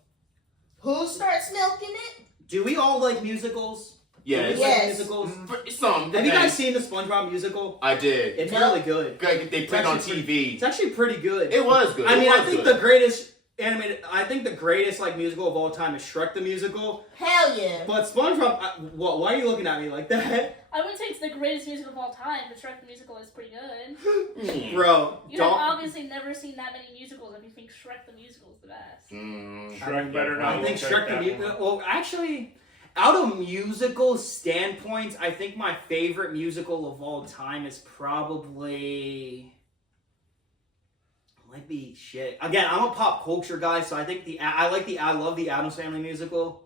Who starts milking it? do we all like musicals? Yeah. Do we It's, like Yes. musicals? some. Have you guys seen the SpongeBob musical? I did. It's No. really good. Like, they played on TV. It's actually pretty good. It was good. I mean, It I was think good. the greatest animated. I think the greatest like musical of all time is Shrek the Musical. Hell yeah. But SpongeBob, why are you looking at me like that, I wouldn't say it's the greatest musical of all time, but Shrek the Musical is pretty good. bro? You have obviously never seen that many musicals if you think Shrek the Musical is the best. Shrek better not. I think look Shrek at the that Musical. one. Well, actually, out of musical standpoints, I think my favorite musical of all time is probably. Might be shit. Again, I'm a pop culture guy, so I think I love the Addams Family musical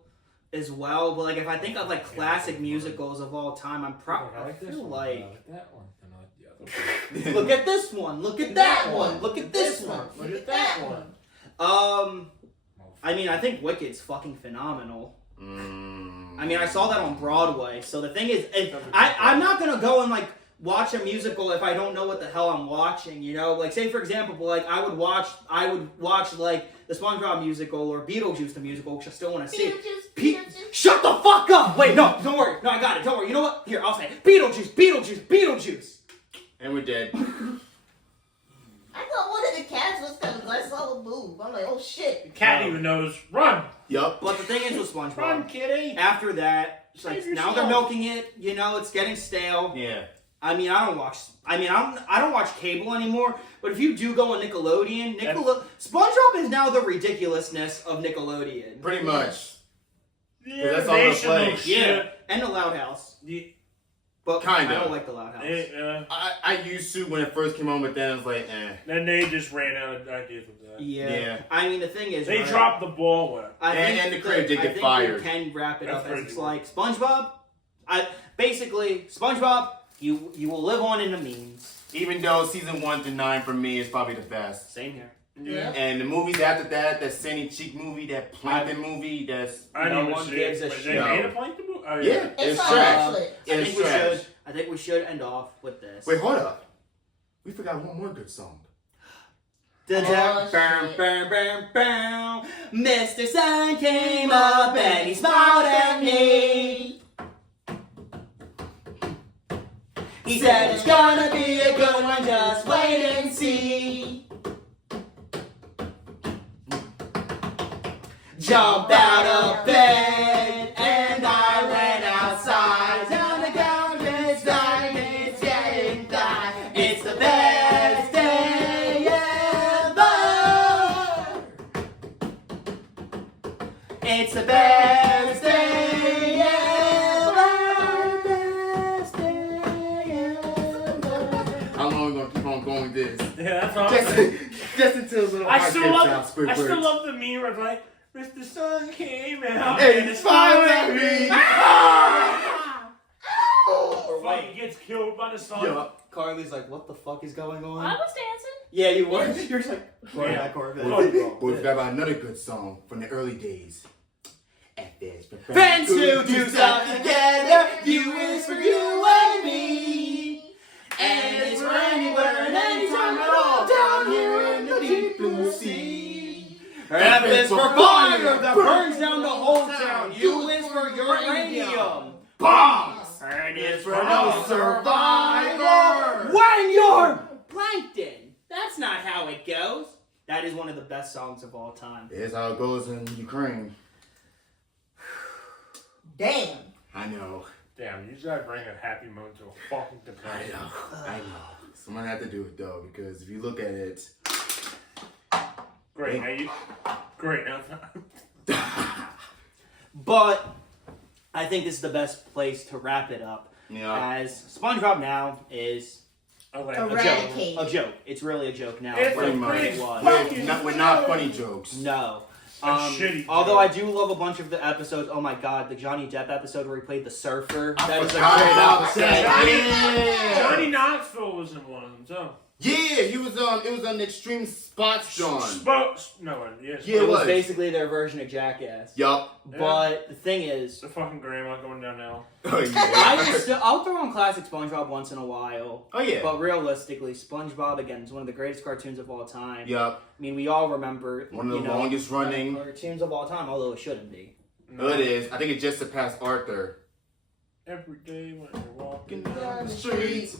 as well. But like, if I think of like classic musicals of all time, I'm probably I feel like that one. And I like the other one. look at this one, look at that one, look at this one. Look at that one. I mean, I think Wicked's fucking phenomenal. I mean, I saw that on Broadway. So the thing is, I'm not gonna go and like watch a musical if I don't know what the hell I'm watching. You know, like say for example, like I would watch like the SpongeBob musical or Beetlejuice the musical, which I still want to see. Beetlejuice. Shut the fuck up! Wait, no, don't worry. No, I got it. Don't worry. You know what? Here, I'll say it. Beetlejuice. And we're dead. I thought one of the cats was coming. I saw a move. I'm like, oh shit. The cat even knows. Run. Yup. But the thing is with SpongeBob, Run, kitty. after that, it's like Save now yourself. they're milking it. You know, it's getting stale. Yeah. I mean, I don't watch cable anymore. But if you do go on Nickelodeon, SpongeBob is now the ridiculousness of Nickelodeon. Pretty much. The That's all the innovational play. shit. And the Loud House. Yeah. But Kinda. I don't like the Loud House. I used to when it first came on, but then I was like, Then they just ran out of ideas with that. Yeah. I mean, the thing is, They right, dropped the ball with it. And the creator did get fired. We can wrap it That's up as pretty it's good. like SpongeBob. Basically SpongeBob. You will live on in the memes. Even though season 1 to 9 for me is probably the best. Same here. Yeah. And the movies after that, that Sandy Cheek movie, that Plankton movie, that's I No didn't even one see gives it. a But shit. they made a Plankton movie? Oh, yeah, It's it's on trash. Netflix. It's trash. I think we should end off with this. Wait, hold up. We forgot one more good song. Oh, Bam, shit. bam, bam, bam. Mr. Sun came up and he smiled at me. He said it's gonna be a good one, just wait and see. Jumped out of bed and I went outside. Down the garbage line, it's getting dark. It's the best day ever. It's the best day ever. Best day ever. How long are we gonna keep on going with this? Yeah, that's all. Just until little I still love the meme where it's like, Mr. Sun came out And he smiled at me. Or Fuck, wait, he gets killed by the sun. Yeah. Carly's like, what the fuck is going on? I was dancing. Yeah, you were. You're just like, Yeah. Corvette. We forgot about another good song from the early days. At this. Friends who do stuff together, you is for you and me. And it's for anywhere and anytime at all, down here in the deep blue sea. F is for fire that burns down the whole town. U is for uranium. Bombs. And it's for no survivor. When you're plankton. That's not how it goes. That is one of the best songs of all time. Here's how it goes in Ukraine. Damn. I know. Damn, you gotta bring a happy moment to a fucking depression. I know. Someone had to do it though, because if you look at it, Great, now you. Great, now. But I think this is the best place to wrap it up. yeah. As SpongeBob now is Okay. Eradicated. a joke. It's really a joke now. It's Pretty a much. big was. fucking We're not funny jokes. No. shitty Although I joke. do love a bunch of the episodes. Oh my god, the Johnny Depp episode where he played the surfer. I That is a forgot great about episode. that. Yeah. Johnny Knoxville was in one of them too. Yeah, he was it was on Extreme Spots, John. Yes. Yeah, It was was. basically their version of Jackass. Yup. But the thing is, The fucking grandma going down now. Oh yeah. I'll throw on classic SpongeBob once in a while. Oh yeah. But realistically, SpongeBob again is one of the greatest cartoons of all time. Yup. I mean, we all remember One of the longest running. cartoons of all time, although it shouldn't be. No, it is. I think it just surpassed Arthur. Every day when you're walking Down the streets.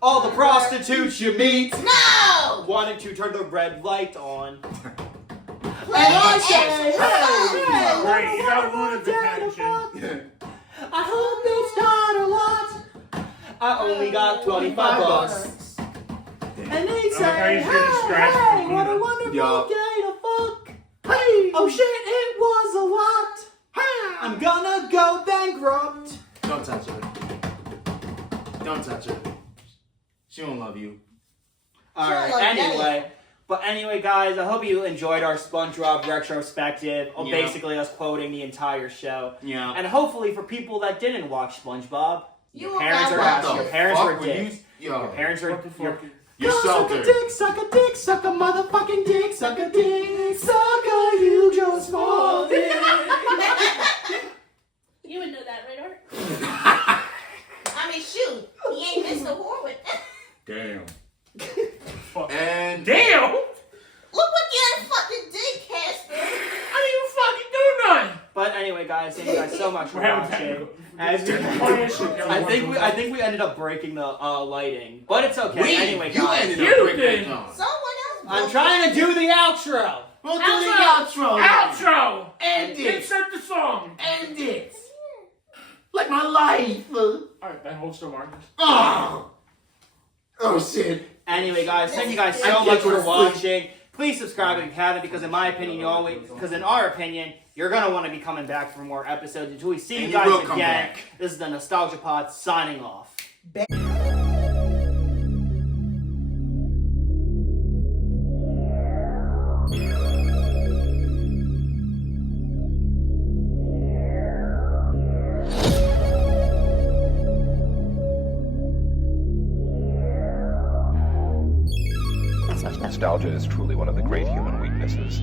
All the prostitutes you meet No! wanting to turn the red light on. Play it extra. Great, you got ruined the tension. I hope it's not a lot. I only got 25 bucks. And they how say, he's getting scratched hey, from what a Luna." wonderful Yup. day to fuck. Hey, oh shit, it was a lot. I'm gonna go bankrupt. Don't touch her. Don't touch her. She don't love you. Alright, Sure, like anyway. But anyway, guys, I hope you enjoyed our SpongeBob retrospective. Yeah. Basically, us quoting the entire show. Yeah. And hopefully, for people that didn't watch SpongeBob, You your parents were are not ass. watching. Your parents Fuck were were you? dicks. Yo. Your parents were. What the fuck? You shelter. suck a dick, suck a motherfucking dick, suck a dick, suck a huge old small dick. You would know that, right, Art? I mean, shoot. He ain't missed a whore with that. Damn. Fuck. And Damn! Look what you fucking did, Casper. I didn't even fucking do nothing! But anyway, guys, thank you guys so much for We're having watching. technical- As we, Funniest shit ever. I think we ended up breaking the lighting, but it's okay. Anyway, you guys, ended You up breaking did. it down. Someone else. I'm trying to do the outro. We'll do the Outro. outro. Outro! End it. Insert the song! End it. Like my life. Alright, that holds still Marcus. Oh. Oh shit. Anyway, guys, thank you guys I so can't much go to for sleep. watching. Please subscribe if you haven't, because in my opinion, in our opinion, you're gonna want to be coming back for more episodes. Until we see And you you guys will again, come back. this is the Nostalgia Pod signing off. Nostalgia is truly one of the great human weaknesses.